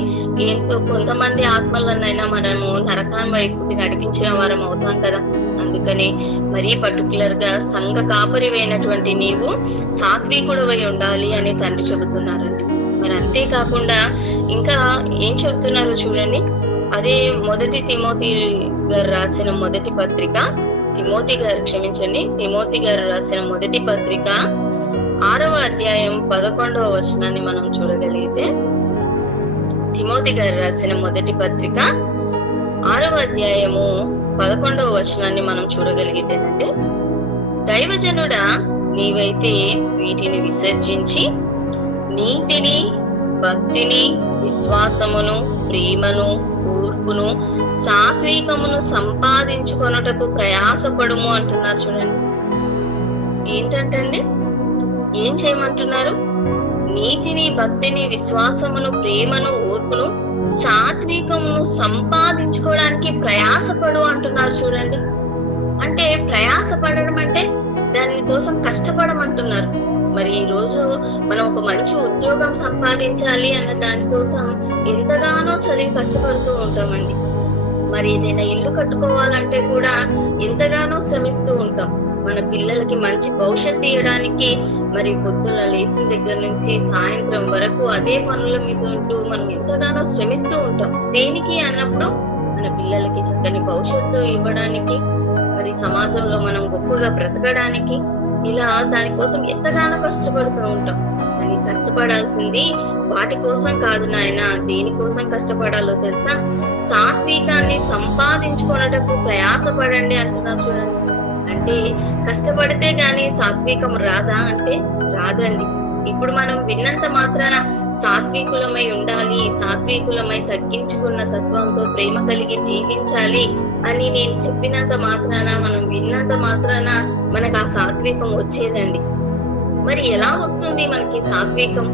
కొంతమంది ఆత్మలనైనా మనము నరకాన్ వైపుకి నడిపించిన వారం అవుతాం కదా. అందుకని మరీ పర్టికులర్ గా సంఘ కాపరివైనటువంటి నీవు సాత్వికుడవై ఉండాలి అని తండ్రి చెబుతున్నారండి. మరి అంతేకాకుండా ఇంకా ఏం చెప్తున్నారో చూడండి. అదే తిమోతి గారు రాసిన మొదటి పత్రిక, తిమోతి గారు రాసిన మొదటి పత్రిక 6వ అధ్యాయం 11వ వచనాన్ని మనం చూడగలిగితే, తిమోతి గారు రాసిన మొదటి పత్రిక 6వ అధ్యాయము 11వ వచనాన్ని మనం చూడగలిగితేనంటే, దైవజనుడా నీవైతే వీటిని విసర్జించి నీతిని, భక్తిని, విశ్వాసమును, ప్రేమను, ఓర్పును, సాత్వికమును సంపాదించుకొనుటకు ప్రయాసపడుము అంటున్నారు చూడండి. ఏంటంటే ఏం చేయమంటున్నారు? నీతిని, భక్తిని, విశ్వాసమును, ప్రేమను, ఓర్పును, సాత్వికమును సంపాదించుకోవడానికి ప్రయాసపడు అంటున్నారు చూడండి. అంటే ప్రయాసపడడం అంటే దాని కోసం కష్టపడమంటున్నారు. మరి ఈ రోజు మనం ఒక మంచి ఉద్యోగం సంపాదించాలి అన్న దానికోసం ఎంతగానో చదివి కష్టపడుతూ ఉంటామండి. మరి ఏదైనా ఇల్లు కట్టుకోవాలంటే కూడా ఎంతగానో శ్రమిస్తూ ఉంటాం. మన పిల్లలకి మంచి భవిష్యత్తు ఇవ్వడానికి మరి పొద్దున్న లేచిన దగ్గర నుంచి సాయంత్రం వరకు అదే పనుల మీద ఉంటూ మనం ఎంతగానో శ్రమిస్తూ ఉంటాం. దేనికి అన్నప్పుడు మన పిల్లలకి చక్కని భవిష్యత్తు ఇవ్వడానికి, మరి సమాజంలో మనం గొప్పగా బ్రతకడానికి, ఇలా దానికోసం ఎంతగానో కష్టపడుతూ ఉంటాం. కానీ కష్టపడాల్సింది వాటి కోసం కాదు నాయన. దేనికోసం కష్టపడాలో తెలుసా? సాత్వికాన్ని సంపాదించుకొనుటకు ప్రయాసపడండి అంటున్నారు చూడండి. అంటే కష్టపడితే గాని సాత్వికం రాదా అంటే రాదండి. ఇప్పుడు మనం విన్నంత మాత్రాన సాత్వికులమై ఉండాలి, సాత్వికులమై తగ్గించుకున్న తత్వంతో ప్రేమ కలిగి జీవించాలి అని నేను చెప్పినంత మాత్రాన, మనం విన్నంత మాత్రాన మనకు ఆ సాత్వికం వచ్చేదండి. మరి ఎలా వస్తుంది మనకి సాత్వికం?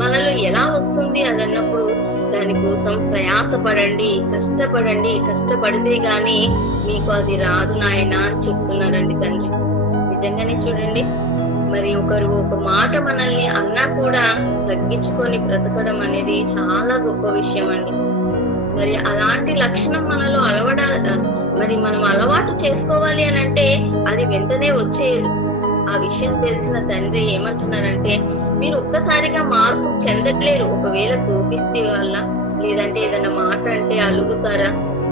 మనలో ఎలా వస్తుంది అదన్నప్పుడు దానికోసం ప్రయాసపడండి, కష్టపడండి. కష్టపడితే గాని మీకు అది రాదు నాయన అని చెప్తున్నారండి తండ్రి. నిజంగానే చూడండి, మరి ఒకరు ఒక మాట మనల్ని అన్నా కూడా తగ్గించుకొని బ్రతకడం అనేది చాలా గొప్ప విషయం అండి. మరి అలాంటి లక్షణం మనలో మరి మనం అలవాటు చేసుకోవాలి అని అంటే అది వెంటనే వచ్చేది. ఆ విషయం తెలిసిన తండ్రి ఏమంటున్నారంటే, మీరు ఒక్కసారిగా మార్పు చెందట్లేరు. ఒకవేళ కోపిస్తే వల్ల, లేదంటే ఏదైనా మాట అంటే అలుగుతారా,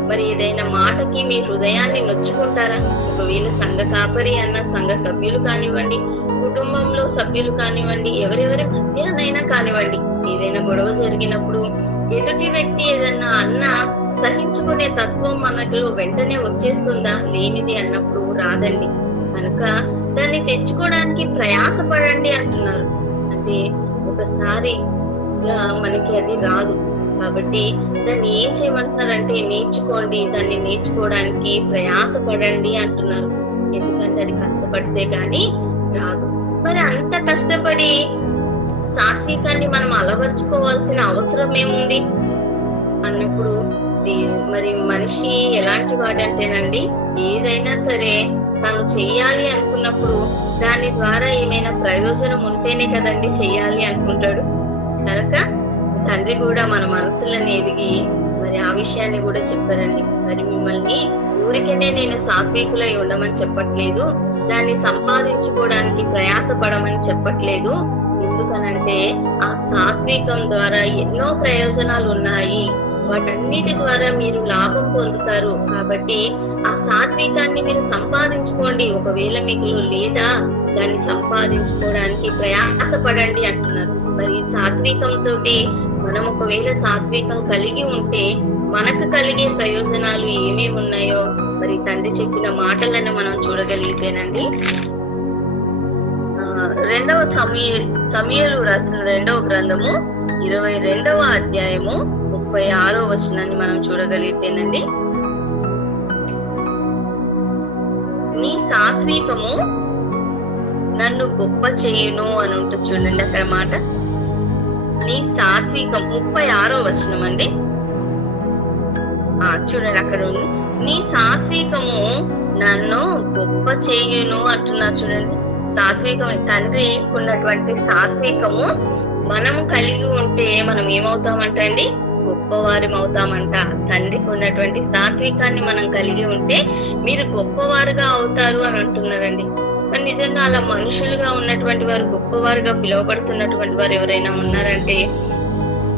మరి ఏదైనా మాటకి మీ హృదయాన్ని నొచ్చుకుంటారా? ఒకవేళ సంఘ కాపరి అన్న సంఘ సభ్యులు కానివ్వండి, కుటుంబంలో సభ్యులు కానివ్వండి, ఎవరెవరి మధ్యనైనా కానివ్వండి, ఏదైనా గొడవ జరిగినప్పుడు ఎదుటి వ్యక్తి ఏదన్నా అన్నా సహించుకునే తత్వం మనలో వెంటనే వచ్చేస్తుందా? లేనిది అన్నప్పుడు రాదండి. కనుక దాన్ని తెచ్చుకోవడానికి ప్రయాసపడండి అంటున్నారు. అంటే ఒకసారి మనకి అది రాదు కాబట్టి దాన్ని ఏం చేయమంటున్నారంటే నేర్చుకోండి, దాన్ని నేర్చుకోవడానికి ప్రయాసపడండి అంటున్నారు. ఎందుకంటే అది కష్టపడితే గాని రాదు. మరి అంత కష్టపడి సాత్వికాన్ని మనం అలవర్చుకోవాల్సిన అవసరం ఏముంది అన్నప్పుడు, మరి మనిషి ఎలాంటి వాడంటేనండి, ఏదైనా సరే తను చెయ్యాలి అనుకున్నప్పుడు దాని ద్వారా ఏమైనా ప్రయోజనం ఉంటేనే కదండి చెయ్యాలి అనుకుంటాడు. కనుక తండ్రి కూడా మన మనసులను ఎదిగి మరి ఆ విషయాన్ని కూడా చెప్పారండి. మరి మిమ్మల్ని ఊరికనే నేను సాత్వికులై ఉండమని చెప్పట్లేదు, దాన్ని సంపాదించుకోవడానికి ప్రయాసపడమని చెప్పట్లేదు. ఎందుకనంటే ఆ సాత్వికం ద్వారా ఎన్నో ప్రయోజనాలు ఉన్నాయి, వాటన్నిటి ద్వారా మీరు లాభం పొందుతారు. కాబట్టి ఆ సాత్వికాన్ని మీరు సంపాదించుకోండి. ఒకవేళ మీకు లేదా దాన్ని సంపాదించుకోవడానికి ప్రయాసపడండి అంటున్నారు. మరి సాత్వికంతో మనం ఒకవేళ సాత్వికం కలిగి ఉంటే మనకు కలిగే ప్రయోజనాలు ఏమేమి ఉన్నాయో మరి తండ్రి చెప్పిన మాటలను మనం చూడగలిగితేనండి, 2వ సమూయేలు రాసిన 2వ గ్రంథము 22వ అధ్యాయము 36వ వచనాన్ని మనం చూడగలిగితేనండి, నీ సాత్వికము నన్ను గొప్ప చేయును అని ఉంటుంది చూడండి అక్కడ మాట. నీ సాత్వికం 36వ వచనం అండి, చూడండి అక్కడ ఉంది. నీ సాత్వికము నన్ను గొప్ప చేయును అంటున్నారు చూడండి. సాత్వికం, తండ్రి ఉన్నటువంటి సాత్వికము మనం కలిగి ఉంటే మనం ఏమవుతామంట అండి? గొప్పవారం అవుతామంట. తండ్రికి ఉన్నటువంటి సాత్వికాన్ని మనం కలిగి ఉంటే మీరు గొప్పవారుగా అవుతారు అని అంటున్నారండి. మరి నిజంగా అలా మనుషులుగా ఉన్నటువంటి వారు, గొప్పవారుగా పిలువబడుతున్నటువంటి వారు ఎవరైనా ఉన్నారంటే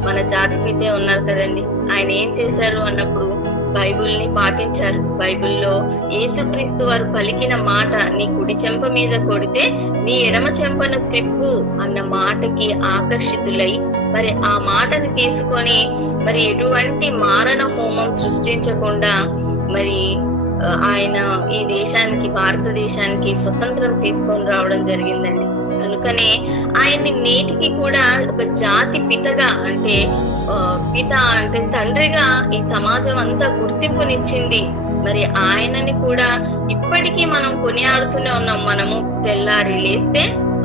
మన జాతిపితే ఉన్నారు కదండి. ఆయన ఏం చేశారు అన్నప్పుడు బైబిల్ని పాటించారు. బైబిల్లో యేసుక్రీస్తు వారు పలికిన మాట, నీ కుడి చెంప మీద కొడితే నీ ఎడమ చెంపను తిప్పు అన్న మాటకి ఆకర్షితులై మరి ఆ మాటని తీసుకొని మరి ఎటువంటి మారణ హోమం సృష్టించకుండా మరి ఆయన ఈ దేశానికి, భారతదేశానికి స్వతంత్రం తీసుకొని రావడం జరిగిందండి. కనుకనే ఆయన్ని నేటికి కూడా ఒక జాతి పితగా, అంటే పిత అంటే తండ్రిగా ఈ సమాజం అంతా గుర్తింపునిచ్చింది. మరి ఆయనని కూడా ఇప్పటికీ మనం కొనియాడుతూనే ఉన్నాం. మనము తెల్లారి లేస్తే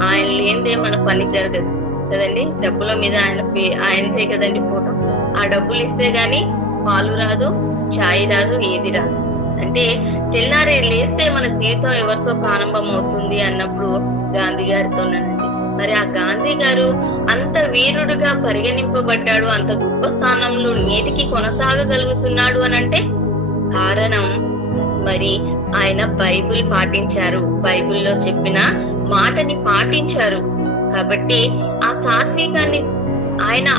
ఆయన లేనిదే మన పని జరగదు కదండి. డబ్బుల మీద ఆయనదే కదండి ఫోటో. ఆ డబ్బులు ఇస్తే గాని పాలు రాదు, చాయ్ రాదు, ఏది రాదు. అంటే తెల్లారి లేస్తే మన జీవితం ఎవరితో ప్రారంభం అవుతుంది అన్నప్పుడు గాంధీ గారితోనండి. మరి ఆ గాంధీ గారు అంత వీరుడుగా పరిగణింపబడ్డాడు, అంత గొప్ప స్థానంలో నేటికి కొనసాగగలుగుతున్నాడు అనంటే కారణం మరి ఆయన బైబిల్ పాటించారు, బైబిల్లో చెప్పిన మాటని పాటించారు. కాబట్టి ఆ సాత్వికాన్ని ఆయన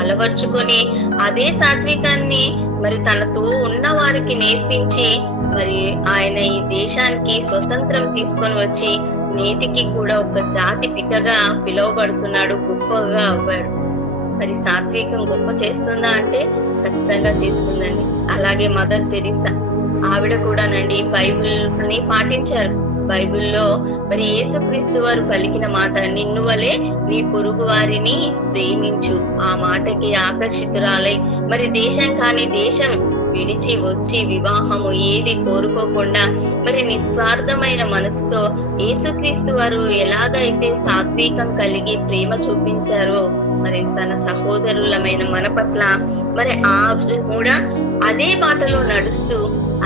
అలవర్చుకొని అదే సాత్వికాన్ని మరి తనతో ఉన్న వారికి నేర్పించి మరి ఆయన ఈ దేశానికి స్వతంత్రం తీసుకొని వచ్చి నేటికి కూడా ఒక జాతి పితగా పిలువబడుతున్నాడు, గొప్పగా అవ్వాడు. మరి సాత్వికం గొప్ప చేస్తుందా అంటే ఖచ్చితంగా చేస్తుందండి. అలాగే మదర్ తెరిసా, ఆవిడ కూడానండి బైబిల్ని పాటించారు. బైబిల్లో మరి యేసుక్రీస్తు వారు పలికిన మాట, నిన్ను వలె నీ పొరుగు వారిని ప్రేమించు, ఆ మాటకి ఆకర్షితురాలై మరి దేశం కాని దేశం విడిచి వచ్చి వివాహము ఏది కోరుకోకుండా మరి నిస్వార్థమైన మనసుతో యేసుక్రీస్తు వారు ఎలాగైతే సాత్వికం కలిగి ప్రేమ చూపించారో మరి తన సహోదరులమైన మన పట్ల మరి ఆ కూడా అదే బాటలో నడుస్తూ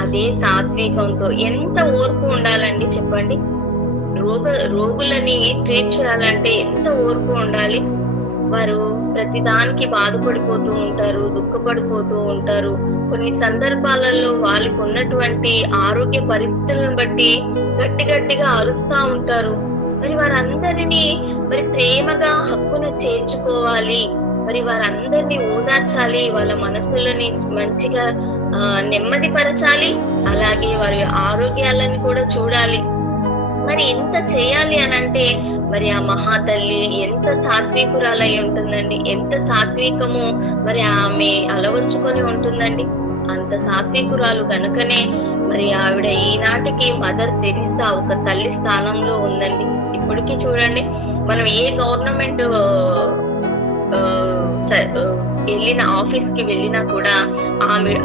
అదే సాత్వికంతో, ఎంత ఓర్పు ఉండాలండి చెప్పండి. రోగులని ట్రీట్ చేయాలంటే ఎంత ఓర్పు ఉండాలి. వారు ప్రతిదానికి బాధపడిపోతూ ఉంటారు, దుఃఖపడిపోతూ ఉంటారు. కొన్ని సందర్భాలలో వాళ్ళకు ఉన్నటువంటి ఆరోగ్య పరిస్థితులను బట్టి గట్టిగా అరుస్తా ఉంటారు. మరి వారందరినీ మరి ప్రేమగా హక్కున చేర్చుకోవాలి, మరి వారందరినీ ఓదార్చాలి, వాళ్ళ మనసులని మంచిగా నెమ్మది పరచాలి, అలాగే వారి ఆరోగ్యాలను కూడా చూడాలి. మరి ఎంత చేయాలి అనంటే మరి ఆ మహాతల్లి ఎంత సాత్వికురాలై ఉంటుందండి, ఎంత సాత్వికము మరి ఆమె అలవర్చుకొని ఉంటుందండి. అంత సాత్వికురాలు కనుకనే మరి ఆవిడ ఈనాటికి మదర్ తెరిసా ఒక తల్లి స్థానంలో ఉందండి. ఇప్పటికీ చూడండి, మనం ఏ గవర్నమెంట్ వెళ్ళిన ఆఫీస్ కి వెళ్ళినా కూడా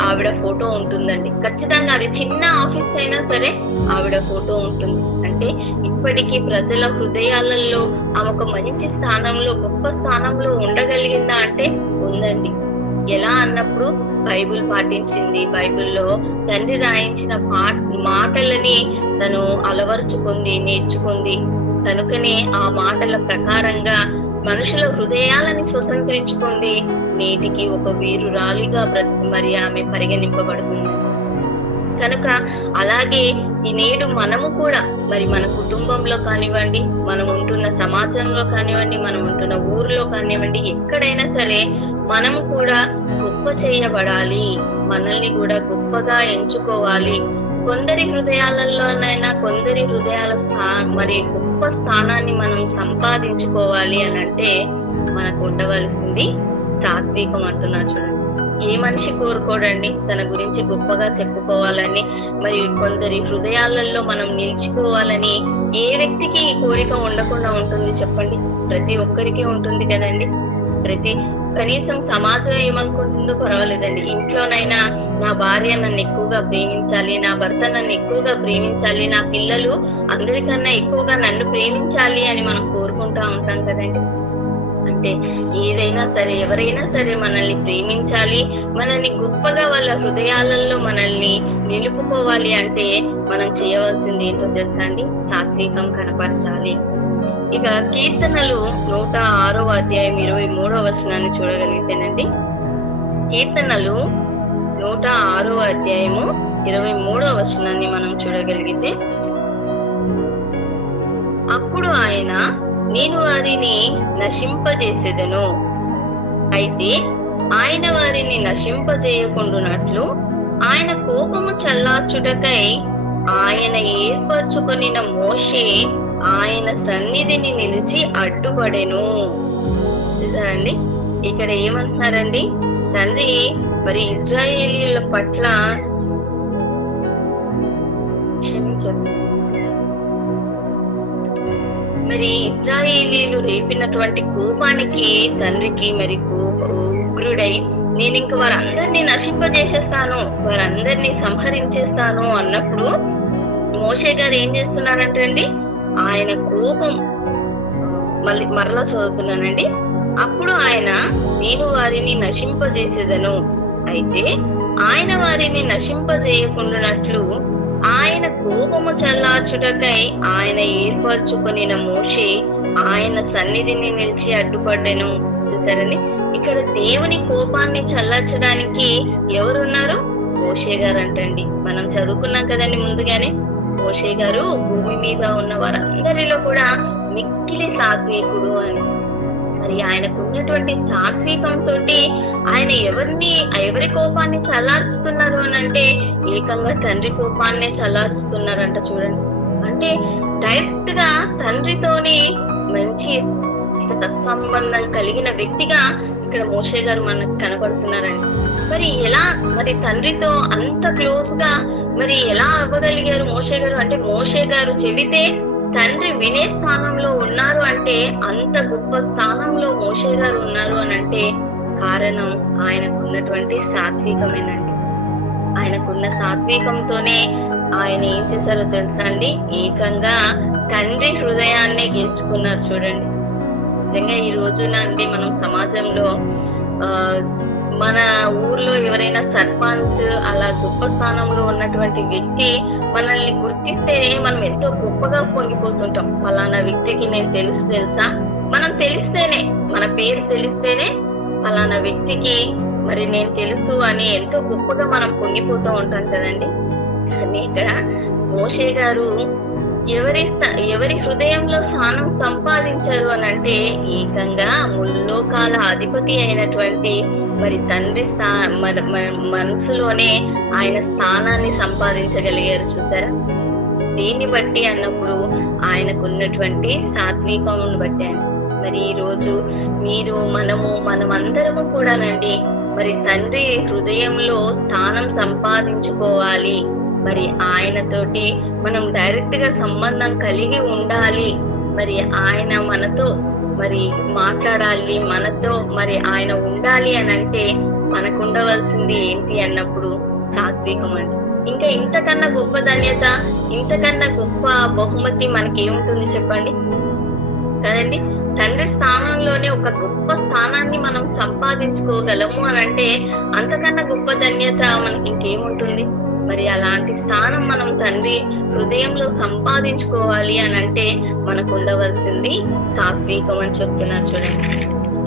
ఆవిడ ఫోటో ఉంటుందండి. ఖచ్చితంగా అది చిన్న ఆఫీస్ అయినా సరే ఆవిడ ఫోటో ఉంటుంది. అంటే ఇప్పటికీ ప్రజల హృదయాలలో ఆమె ఒక మంచి స్థానంలో, గొప్ప స్థానంలో ఉండగలిగిందా అంటే ఉందండి. ఎలా అన్నప్పుడు బైబిల్ పాటించింది, బైబిల్లో తండ్రి రాయించిన మాటలని తను అలవర్చుకుంది, నేర్చుకుంది. కనుకనే ఆ మాటల ప్రకారంగా మనుషుల హృదయాలని స్వతంత్రించుకుంది. నేటికి ఒక వీరురాలిగా మరి ఆమె పరిగణింపబడుతుంది. కనుక అలాగే ఈ నేడు మనము కూడా మరి మన కుటుంబంలో కానివ్వండి, మనం ఉంటున్న సమాజంలో కానివ్వండి, మనం ఉంటున్న ఊరిలో కానివ్వండి, ఎక్కడైనా సరే మనము కూడా గొప్ప చేయబడాలి, మనల్ని కూడా గొప్పగా ఎంచుకోవాలి. కొందరి హృదయాలలోనైనా కొందరి హృదయాల మరి గొప్ప స్థానాన్ని మనం సంపాదించుకోవాలి అని అంటే మనకు ఉండవలసింది సాత్వికం అంటున్నా చూడండి. ఏ మనిషి కోరుకోడండి తన గురించి గొప్పగా చెప్పుకోవాలని, మరి కొందరి హృదయాలలో మనం నిలిచిపోవాలని. ఏ వ్యక్తికి ఈ కోరిక ఉండకుండా ఉంటుంది చెప్పండి? ప్రతి ఒక్కరికి ఉంటుంది కదండి. కనీసం సమాజం ఏమనుకుంటుందో పర్వాలేదండి, ఇంట్లోనైనా నా భార్య నన్ను ఎక్కువగా ప్రేమించాలి, నా భర్త నన్ను ఎక్కువగా ప్రేమించాలి, నా పిల్లలు అందరికన్నా ఎక్కువగా నన్ను ప్రేమించాలి అని మనం కోరుకుంటా ఉంటాం కదండి. అంటే ఏదైనా సరే, ఎవరైనా సరే మనల్ని ప్రేమించాలి, మనల్ని గొప్పగా వాళ్ళ హృదయాలలో మనల్ని నిలుపుకోవాలి అంటే మనం చేయవలసింది ఏంటో తెలుసా అండి? సాత్వికం కనపరచాలి. ఇక కీర్తనలు 106వ అధ్యాయం 23వ వచనాన్ని చూడగలిగితేనండి, కీర్తనలు 106వ అధ్యాయము 23వ వచనాన్ని మనం చూడగలిగితే, అప్పుడు ఆయన నేను వారిని నశింపజేసేదను. అయితే ఆయన వారిని నశింపజేయకుండునట్లు ఆయన కోపము చల్లార్చుటకై ఆయన ఏర్పరచుకొనిన మోషే ఆయన సన్నిధిని నిలిచి అడ్డుపడెను. చూసారండి, ఇక్కడ ఏమంటున్నారండి? తండ్రి మరి ఇజ్రాయేలీయుల పట్ల మరి ఇజ్రాయేలీలు రేపినటువంటి కోపానికి తండ్రికి మరి ఉగ్రుడై నేను ఇంక వారందరినీ నశింపజేసేస్తాను, వారందరినీ సంహరించేస్తాను అన్నప్పుడు మోషే గారు ఏం చేస్తున్నారంటే అండి, ఆయన కోపం మరలా చదువుతున్నానండి. అప్పుడు ఆయన నేను వారిని నశింపజేసేదను. అయితే ఆయన వారిని నశింపజేయకుండానట్లు ఆయన కోపము చల్లార్చుటకై ఆయన ఏర్పరచుకొనిన మోషే ఆయన సన్నిధిని నిలిచి అడ్డుపడ్డెను. చూసారండి, ఇక్కడ దేవుని కోపాన్ని చల్లార్చడానికి ఎవరున్నారు? మోషే గారు అంటండి. మనం చదువుకున్నాం కదండి ముందుగానే, మోషే గారు భూమి మీద ఉన్న వారందరిలో కూడా మిక్కిలి సాత్వికుడు అని. మరి ఆయనకు ఉన్నటువంటి సాత్వికంతో ఆయన ఎవరి కోపాన్ని చల్లార్చుతున్నారు అని అంటే ఏకంగా తండ్రి కోపాన్నే చల్లార్చుతున్నారంట. చూడండి, అంటే డైరెక్ట్ గా తండ్రితోని మంచి సంబంధం కలిగిన వ్యక్తిగా ఇక్కడ మోషే గారు మనకు కనబడుతున్నారండి. మరి ఎలా మరి తండ్రితో అంత క్లోజ్ గా మరి ఎలా అవ్వగలిగారు మోషే గారు? అంటే మోషే గారు చెబితే తండ్రి వినే స్థానంలో ఉన్నారు అంటే, అంత గొప్ప స్థానంలో మోషే గారు ఉన్నారు అని అంటే కారణం ఆయనకున్నటువంటి సాత్వికమేనండి. ఆయనకున్న సాత్వికంతోనే ఆయన ఏం చేశారో తెలుసా అండి? ఏకంగా తండ్రి హృదయాన్నే గెలుచుకున్నారు. చూడండి, నిజంగా ఈ రోజున అండి మనం సమాజంలో మన ఊర్లో ఎవరైనా సర్పంచ్ అలా గొప్ప స్థానంలో ఉన్నటువంటి వ్యక్తి మనల్ని గుర్తిస్తే మనం ఎంతో గొప్పగా పొంగిపోతుంటాం. ఫలానా వ్యక్తికి నేను తెలుసా, మనం తెలిస్తేనే, మన పేరు తెలిస్తేనే ఫలానా వ్యక్తికి మరి నేను తెలుసు అని ఎంతో గొప్పగా మనం పొంగిపోతూ ఉంటాం కదండి. కానీ ఇక్కడ మోషే గారు ఎవరి హృదయంలో స్థానం సంపాదించారు అని అంటే ఏకంగా ముల్లోకాల అధిపతి అయినటువంటి మరి తండ్రి మనసులోనే ఆయన స్థానాన్ని సంపాదించగలిగారు. చూసారా, దీన్ని బట్టి అన్నప్పుడు ఆయనకున్నటువంటి సాత్వికం బట్టి. మరి ఈ రోజు మనమందరము కూడానండి మరి తండ్రి హృదయంలో స్థానం సంపాదించుకోవాలి. మరి ఆయనతోటి మనం డైరెక్ట్ గా సంబంధం కలిగి ఉండాలి. మరి ఆయన మనతో మరి మాట్లాడాలి, మనతో మరి ఆయన ఉండాలి అని అంటే మనకు ఉండవలసింది ఏంటి అన్నప్పుడు సాత్వికం అండి. ఇంకా ఇంతకన్నా గొప్ప ధన్యత, ఇంతకన్నా గొప్ప బహుమతి మనకి ఏముంటుంది చెప్పండి కదండి? తండ్రి స్థానంలోనే ఒక గొప్ప స్థానాన్ని మనం సంపాదించుకోగలము అని అంటే అంతకన్నా గొప్ప ధన్యత మనకి ఇంకేముంటుంది? మరి అలాంటి స్థానం మనం తండ్రి హృదయంలో సంపాదించుకోవాలి అని అంటే మనకు ఉండవలసింది సాత్వికం అని చెప్తున్నారు. చూడండి,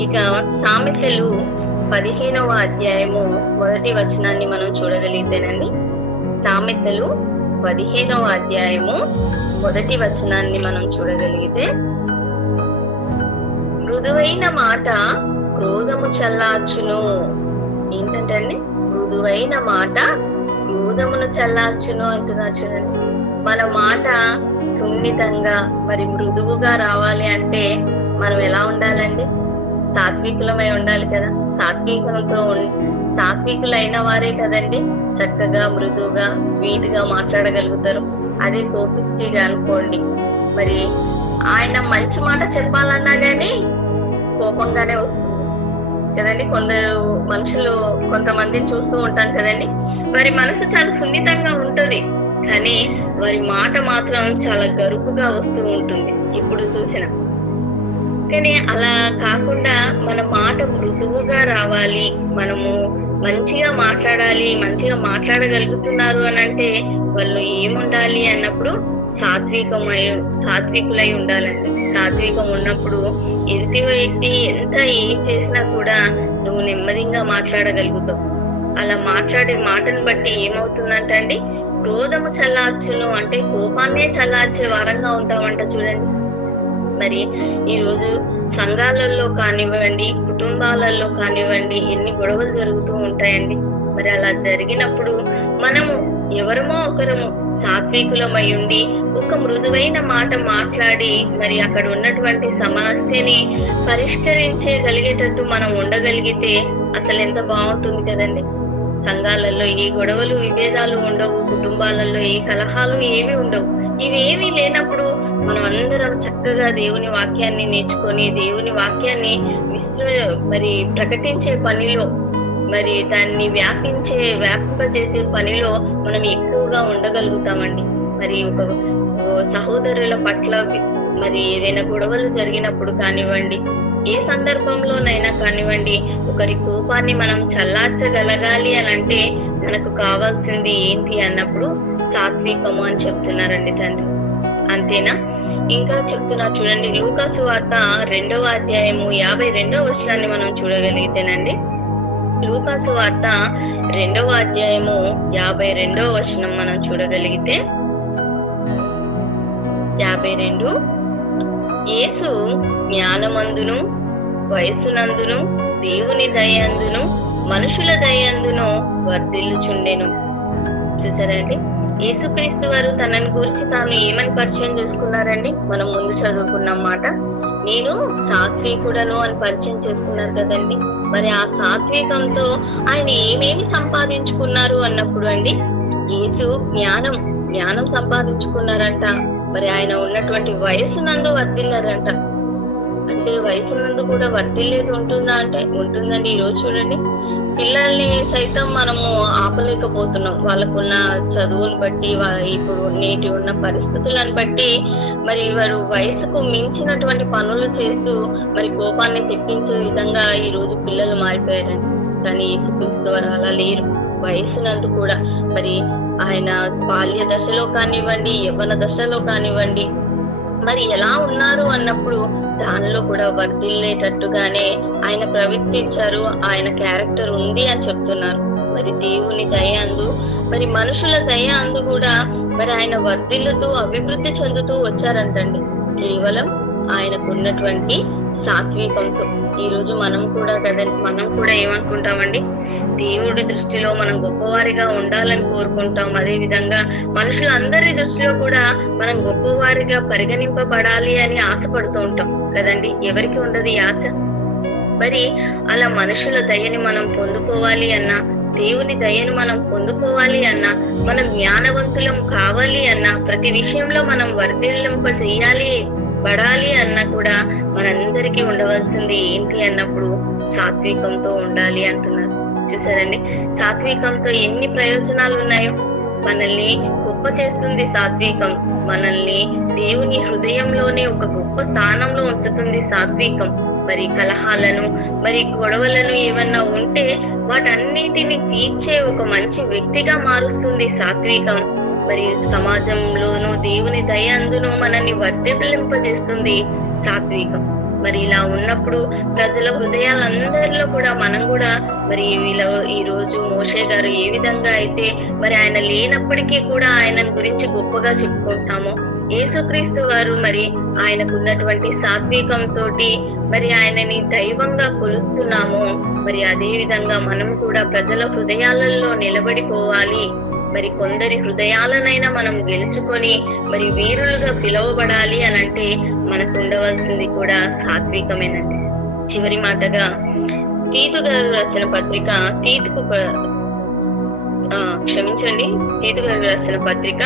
ఇక సామెతలు 15వ అధ్యాయము 1వ వచనాన్ని మనం చూడగలిగితేనండి. సామెతలు 15వ అధ్యాయము 1వ వచనాన్ని మనం చూడగలిగితే, మృదువైన మాట క్రోధము చల్లార్చును. ఏంటంటే అండి, మృదువైన మాట క్రోధమును చల్లార్చును అంటున్నారు. చూడండి, మన మాట సున్నితంగా మరి మృదువుగా రావాలి అంటే మనం ఎలా ఉండాలండి? సాత్వికులమై ఉండాలి కదా. సాత్వికులైన వారే కదండి చక్కగా మృదువుగా స్వీట్ గా మాట్లాడగలుగుతారు. అదే కోపిష్టిగా అనుకోండి, మరి ఆయన మంచి మాట చెప్పాలన్నా గానీ కోపంగానే వస్తుంది కదండి. కొంతమందిని చూస్తూ ఉంటాం కదండి, వారి మనసు చాలా సున్నితంగా ఉంటది కానీ వారి మాట మాత్రం చాలా గరుకుగా వస్తూ ఉంటుంది ఇప్పుడు చూసిన. కానీ అలా కాకుండా మన మాట మృదువుగా రావాలి, మనము మంచిగా మాట్లాడాలి. మంచిగా మాట్లాడగలుగుతున్నారు అని అంటే వాళ్ళు ఏముండాలి అన్నప్పుడు సాత్వికులై ఉండాలండి. సాత్వికం ఉన్నప్పుడు ఎదుటి వ్యక్తి ఎంత ఏం చేసినా కూడా నువ్వు నెమ్మదిగా మాట్లాడగలుగుతావు. అలా మాట్లాడే మాటను బట్టి ఏమవుతుందంట అండి, క్రోధము చల్లార్చును అంటే కోపాన్నే చల్లార్చే వారంగా ఉంటామంట. చూడండి, మరి ఈరోజు సంఘాలలో కానివ్వండి, కుటుంబాలలో కానివ్వండి ఎన్ని గొడవలు జరుగుతూ ఉంటాయండి. మరి అలా జరిగినప్పుడు మనము ఎవరమో ఒకరము సాత్వికులమై ఉండి ఒక మృదువైన మాట మాట్లాడి మరి అక్కడ ఉన్నటువంటి సమస్యని పరిష్కరించగలిగేటట్టు మనం ఉండగలిగితే అసలు ఎంత బాగుంటుంది కదండి. సంఘాలలో ఏ గొడవలు విభేదాలు ఉండవు, కుటుంబాలలో ఏ కలహాలు ఏమి ఉండవు. ఇవేమీ లేనప్పుడు మనం అందరం చక్కగా దేవుని వాక్యాన్ని నేర్చుకొని దేవుని వాక్యాన్ని మరి ప్రకటించే పనిలో, మరి దాన్ని వ్యాపింపజేసే పనిలో మనం ఎక్కువగా ఉండగలుగుతామండి. మరి ఒక సహోదరుల పట్ల మరి ఏదైనా గొడవలు జరిగినప్పుడు కానివ్వండి, ఏ సందర్భంలోనైనా కానివ్వండి, ఒకరి కోపాన్ని మనం చల్లార్చగలగాలి అని అంటే మనకు కావాల్సింది ఏంటి అన్నప్పుడు సాత్వికము అని చెప్తున్నారండి తండ్రి. అంతేనా? ఇంకా చెప్తున్నారు చూడండి, లూకా సువార్త 2వ అధ్యాయము 52వ వచనాన్ని మనం చూడగలిగితేనండి. లూకా సువార్త 2వ అధ్యాయము 52వ వచనం మనం చూడగలిగితే 52, యేసు జ్ఞానమందును వయసునందును దేవుని దయందును మనుషుల దయందును వర్ధిల్లుచుండెను. చూసారండి, యేసుక్రీస్తు వారు తనని గురించి తాను ఏమని పరిచయం చేసుకున్నారండి? మనం ముందు చదువుకున్న మాట, నేను సాత్వికుడను అని పరిచయం చేసుకున్నారు కదండి. మరి ఆ సాత్వికంతో ఆయన ఏమేమి సంపాదించుకున్నారు అన్నప్పుడు అండి, యేసు జ్ఞానం సంపాదించుకున్నారంట. మరి ఆయన ఉన్నటువంటి వయసునందు వర్ధిల్లారంట. అంటే వయసునందు కూడా వర్ధిల్లేది ఉంటుందా అంటే ఉంటుందండి. ఈ రోజు చూడండి, పిల్లల్ని సైతం మనము ఆపలేకపోతున్నాం. వాళ్ళకున్న చదువుని బట్టి, ఇప్పుడు నేటి ఉన్న పరిస్థితులను బట్టి మరి వారు వయసుకు మించినటువంటి పనులు చేస్తూ మరి కోపాన్ని తెప్పించే విధంగా ఈ రోజు పిల్లలు మారిపోయారండి. కానీ యేసుక్రీస్తు వారు అలా లేరు. వయసునందు కూడా మరి ఆయన బాల్య దశలో కానివ్వండి, యవ్వన దశలో కానివ్వండి, మరి ఎలా ఉన్నారు అన్నప్పుడు దానిలో కూడా వర్ధిల్లేటట్టుగానే ఆయన ప్రవర్తించారు. ఆయన క్యారెక్టర్ ఉంది అని చెప్తున్నారు. మరి దేవుని దయ అందు మరి మనుషుల దయ అందు కూడా మరి ఆయన వర్ధిల్లుతూ అభివృద్ధి చెందుతూ వచ్చారంటండి, కేవలం ఆయనకున్నటువంటి సాత్వికంతో. ఈ రోజు మనం కూడా ఏమనుకుంటామండి, దేవుడి దృష్టిలో మనం గొప్పవారిగా ఉండాలని కోరుకుంటాం. అదే విధంగా మనుషులందరి దృష్టిలో కూడా మనం గొప్పవారిగా పరిగణింపబడాలి అని ఆశపడుతూ ఉంటాం కదండి. ఎవరికి ఉండదు ఈ ఆశ? మరి అలా మనుషుల దయని మనం పొందుకోవాలి అన్నా, దేవుని దయను మనం పొందుకోవాలి అన్నా, మనం జ్ఞానవంతులం కావాలి అన్నా, ప్రతి విషయంలో మనం వర్ధిల్లింప చెయ్యాలి పడాలి అన్నా కూడా మనందరికీ ఉండవలసింది ఏంటి అన్నప్పుడు సాత్వికంతో ఉండాలి అంటున్నారు. చూసారండి, సాత్వికంతో ఎన్ని ప్రయోజనాలు ఉన్నాయో. మనల్ని గొప్ప చేస్తుంది సాత్వికం. మనల్ని దేవుని హృదయంలోనే ఒక గొప్ప స్థానంలో ఉంచుతుంది సాత్వికం. మరి కలహాలను మరి గొడవలను ఏమన్నా ఉంటే వాటన్నిటిని తీర్చే ఒక మంచి వ్యక్తిగా మారుస్తుంది సాత్వికం. మరి సమాజంలోనూ దేవుని దయ అందును మనల్ని వర్ధిల్లింపజేస్తుంది సాత్వికం. మరి ఇలా ఉన్నప్పుడు ప్రజల హృదయాలందరిలో కూడా మనం కూడా మరి ఈ రోజు మోషే గారు ఏ విధంగా అయితే మరి ఆయన లేనప్పటికీ కూడా ఆయన గురించి గొప్పగా చెప్పుకుంటాము, యేసుక్రీస్తు వారు మరి ఆయనకున్నటువంటి సాత్వికంతో మరి ఆయనని దైవంగా కొలుస్తున్నాము. మరి అదే విధంగా మనం కూడా ప్రజల హృదయాలలో నిలబడిపోవాలి. మరి కొందరి హృదయాలనైనా మనం గెలుచుకొని మరి వీరులుగా పిలువబడాలి అని అంటే మనకు ఉండవలసింది కూడా సాత్వికమేనండి. చివరి మాటగా తీతు గారు రాసిన పత్రిక తీతు గారు రాసిన పత్రిక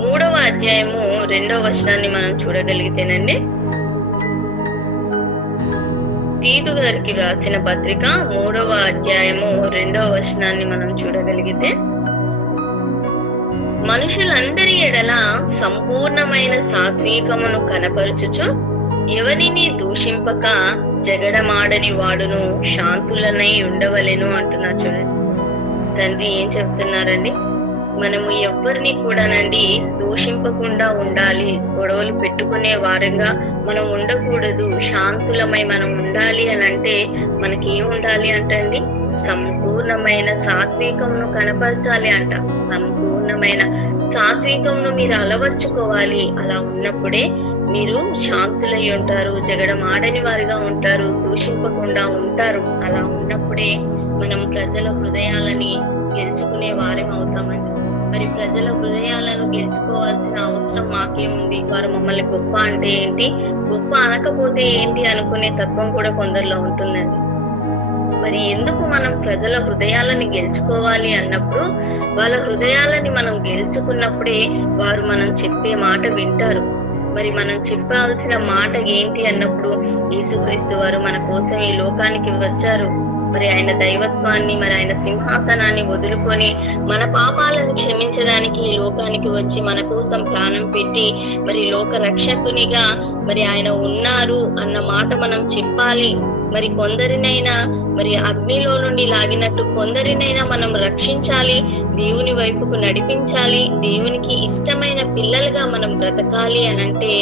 3వ అధ్యాయము 2వ వచనాన్ని మనం చూడగలిగితేనండి. తీతు గారికి రాసిన పత్రిక 3వ అధ్యాయము 2వ వచనాన్ని మనం చూడగలిగితే, మనుషులందరి ఎడల సంపూర్ణమైన సాత్వికమును కనపరచుచు ఎవరిని దూషింపక జగడమాడని వాడును శాంతులనై ఉండవలెను అంటున్నారు. చూడండి, తండ్రి ఏం చెప్తున్నారండి, మనము ఎవరిని కూడానండి దూషింపకుండా ఉండాలి. గొడవలు పెట్టుకునే వారంగా మనం ఉండకూడదు. శాంతులమై మనం ఉండాలి అని అంటే మనకి ఏం ఉండాలి అంటండి, సంపూర్ణమైన సాత్వికంను కనపరచాలి అంట. సంపూర్ణమైన సాత్వికంను మీరు అలవర్చుకోవాలి. అలా ఉన్నప్పుడే మీరు శాంతులై ఉంటారు, జగడం ఆడని వారిగా ఉంటారు, దూషింపకుండా ఉంటారు. అలా ఉన్నప్పుడే మనం ప్రజల హృదయాలని గెలుచుకునే వారం అవుతామండి. మరి ప్రజల హృదయాలను గెలుచుకోవాల్సిన అవసరం మాకేముంది? వారు మమ్మల్ని గొప్ప అంటే ఏంటి, గొప్ప అనకపోతే ఏంటి అనుకునే తత్వం కూడా కొందరిలో ఉంటుందండి. మరి ఎందుకు మనం ప్రజల హృదయాలని గెలుచుకోవాలి అన్నప్పుడు, వాళ్ళ హృదయాలని మనం గెలుచుకున్నప్పుడే వారు మనం చెప్పే మాట వింటారు. మరి మనం చెప్పాల్సిన మాట ఏంటి అన్నప్పుడు, యేసుక్రీస్తు వారు మన కోసం ఈ లోకానికి వచ్చారు. మరి ఆయన దైవత్వాన్ని, మరి ఆయన సింహాసనాన్ని వదులుకొని మన పాపాలను క్షమించడానికి ఈ లోకానికి వచ్చి మన కోసం ప్రాణం పెట్టి మరి లోక రక్షకునిగా మరి ఆయన ఉన్నారు అన్న మాట మనం చెప్పాలి. మరి కొందరినైనా మరి అగ్నిలో నుండి లాగినట్టు కొందరినైనా మనం రక్షించాలి, దేవుని వైపుకు నడిపించాలి, దేవునికి ఇష్టమైన పిల్లలుగా మనం బ్రతకాలి అని అంటే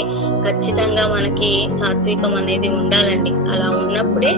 ఖచ్చితంగా మనకి సాత్వికం అనేది ఉండాలండి. అలా ఉన్నప్పుడే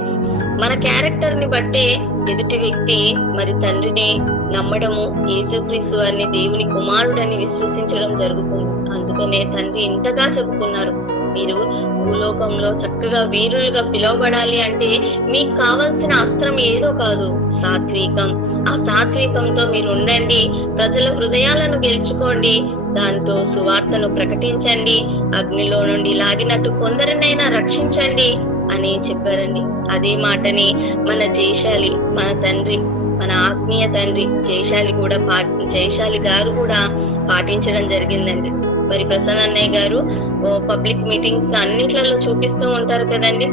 మన క్యారెక్టర్ ని బట్టే ఎదుటి వ్యక్తి మరి తండ్రిని నమ్మడము, యేసుక్రీస్తు వారిని దేవుని కుమారుడని విశ్వసించడం జరుగుతుంది. అందుకనే తండ్రి ఇంతగా చెబుతున్నారు, మీరు భూలోకంలో చక్కగా వీరులుగా పిలువబడాలి అంటే మీకు కావలసిన అస్త్రం ఏదో కాదు, సాత్వికం. ఆ సాత్వికంతో మీరు ఉండండి, ప్రజల హృదయాలను గెలుచుకోండి, దాంతో సువార్తను ప్రకటించండి, అగ్నిలో నుండి లాగినట్టు కొందరినైనా రక్షించండి అని చెప్పారండి. అదే మాటని మన జయశాలి, మన తండ్రి, మన ఆత్మీయ తండ్రి జయశాలి గారు కూడా పాటించడం జరిగిందండి. మరి ప్రసన్న అన్నయ్య గారు పబ్లిక్ మీటింగ్స్ అన్నిట్లలో చూపిస్తూ ఉంటారు కదండి.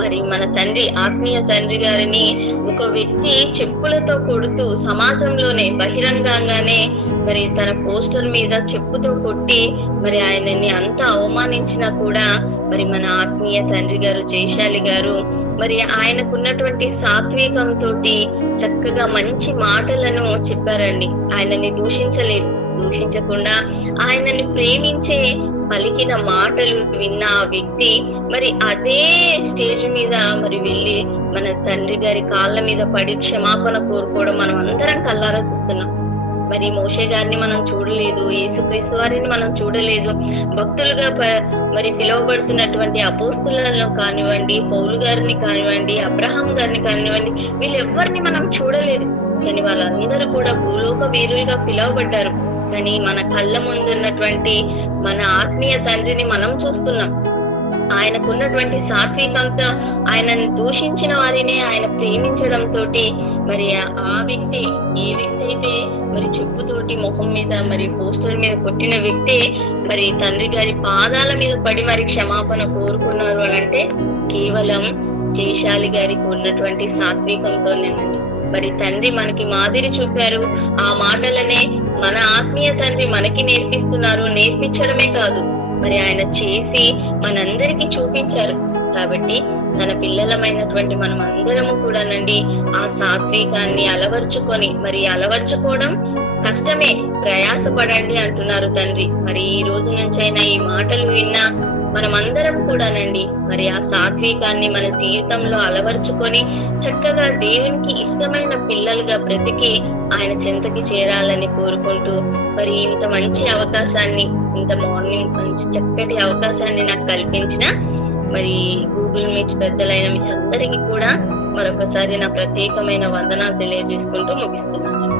మరి మన తండ్రి, ఆత్మీయ తండ్రి గారిని ఒక వ్యక్తి చెప్పులతో కొడుతూ సమాజంలోనే బహిరంగంగానే మరి తన పోస్టర్ మీద చెప్పుతో కొట్టి మరి ఆయనని అంత అవమానించినా కూడా మరి మన ఆత్మీయ తండ్రి గారు జయశాలి గారు మరి ఆయనకున్నటువంటి సాత్వికంతో చక్కగా మంచి మాటలను చెప్పారండి. ఆయనని దూషించకుండా ఆయనని ప్రేమించే పలికిన మాటలు విన్న ఆ వ్యక్తి మరి అదే స్టేజ్ మీద మరి వెళ్ళి మన తండ్రి గారి కాళ్ళ మీద పడి క్షమాపణ కోరుకోవడం మనం అందరం కల్లారా చూస్తున్నాం. మరి మోషే గారిని మనం చూడలేదు, యేసుక్రీస్తు వారిని మనం చూడలేదు, భక్తులుగా మరి పిలువబడుతున్నటువంటి అపోస్తులను కానివ్వండి, పౌలు గారిని కానివ్వండి, అబ్రహాం గారిని కానివ్వండి, వీళ్ళెవ్వరిని మనం చూడలేదు. కానీ వాళ్ళందరూ కూడా భూలోక వీరులుగా పిలువబడ్డారు. కానీ మన కళ్ళ ముందున్నటువంటి మన ఆత్మీయ తండ్రిని మనం చూస్తున్నాం. ఆయనకున్నటువంటి సాత్వికంతో ఆయనను దూషించిన వారినే ఆయన ప్రేమించడంతో మరి ఆ వ్యక్తి, ఏ వ్యక్తి అయితే మరి చెప్పుతోటి మొహం మీద మరి పోస్టర్ మీద కొట్టిన వ్యక్తి మరి తండ్రి గారి పాదాల మీద పడి మరి క్షమాపణ కోరుకున్నారు అని అంటే కేవలం జయశాలి గారికి ఉన్నటువంటి సాత్వికంతోనేనండి. మరి తండ్రి మనకి మాదిరి చూపారు, ఆ మాటలనే మన ఆత్మీయ తండ్రి మనకి నేర్పిస్తున్నారు. నేర్పించడమే కాదు, మరి ఆయన చేసి మనందరికీ చూపించారు. కాబట్టి తన పిల్లలమైనటువంటి మనం అందరము కూడానండి ఆ సాత్వికాన్ని అలవర్చుకోవడం కష్టమే, ప్రయాసపడండి అంటున్నారు తండ్రి. మరి ఈ రోజు నుంచైనా ఈ మాటలు విన్నా మనమందరం కూడానండి మరి ఆ సాత్వికాన్ని మన జీవితంలో అలవర్చుకొని చక్కగా దేవునికి ఇష్టమైన పిల్లలుగా బ్రతికి ఆయన చెంతకి చేరాలని కోరుకుంటూ మరి ఇంత మంచి అవకాశాన్ని, ఇంత మార్నింగ్ మంచి చక్కటి అవకాశాన్ని నాకు కల్పించిన మరి గూగుల్ మీట్ పెద్దలైన మీ అందరికీ కూడా మరొకసారి నా ప్రత్యేకమైన వందనాలు తెలియజేసుకుంటూ ముగిస్తున్నాను.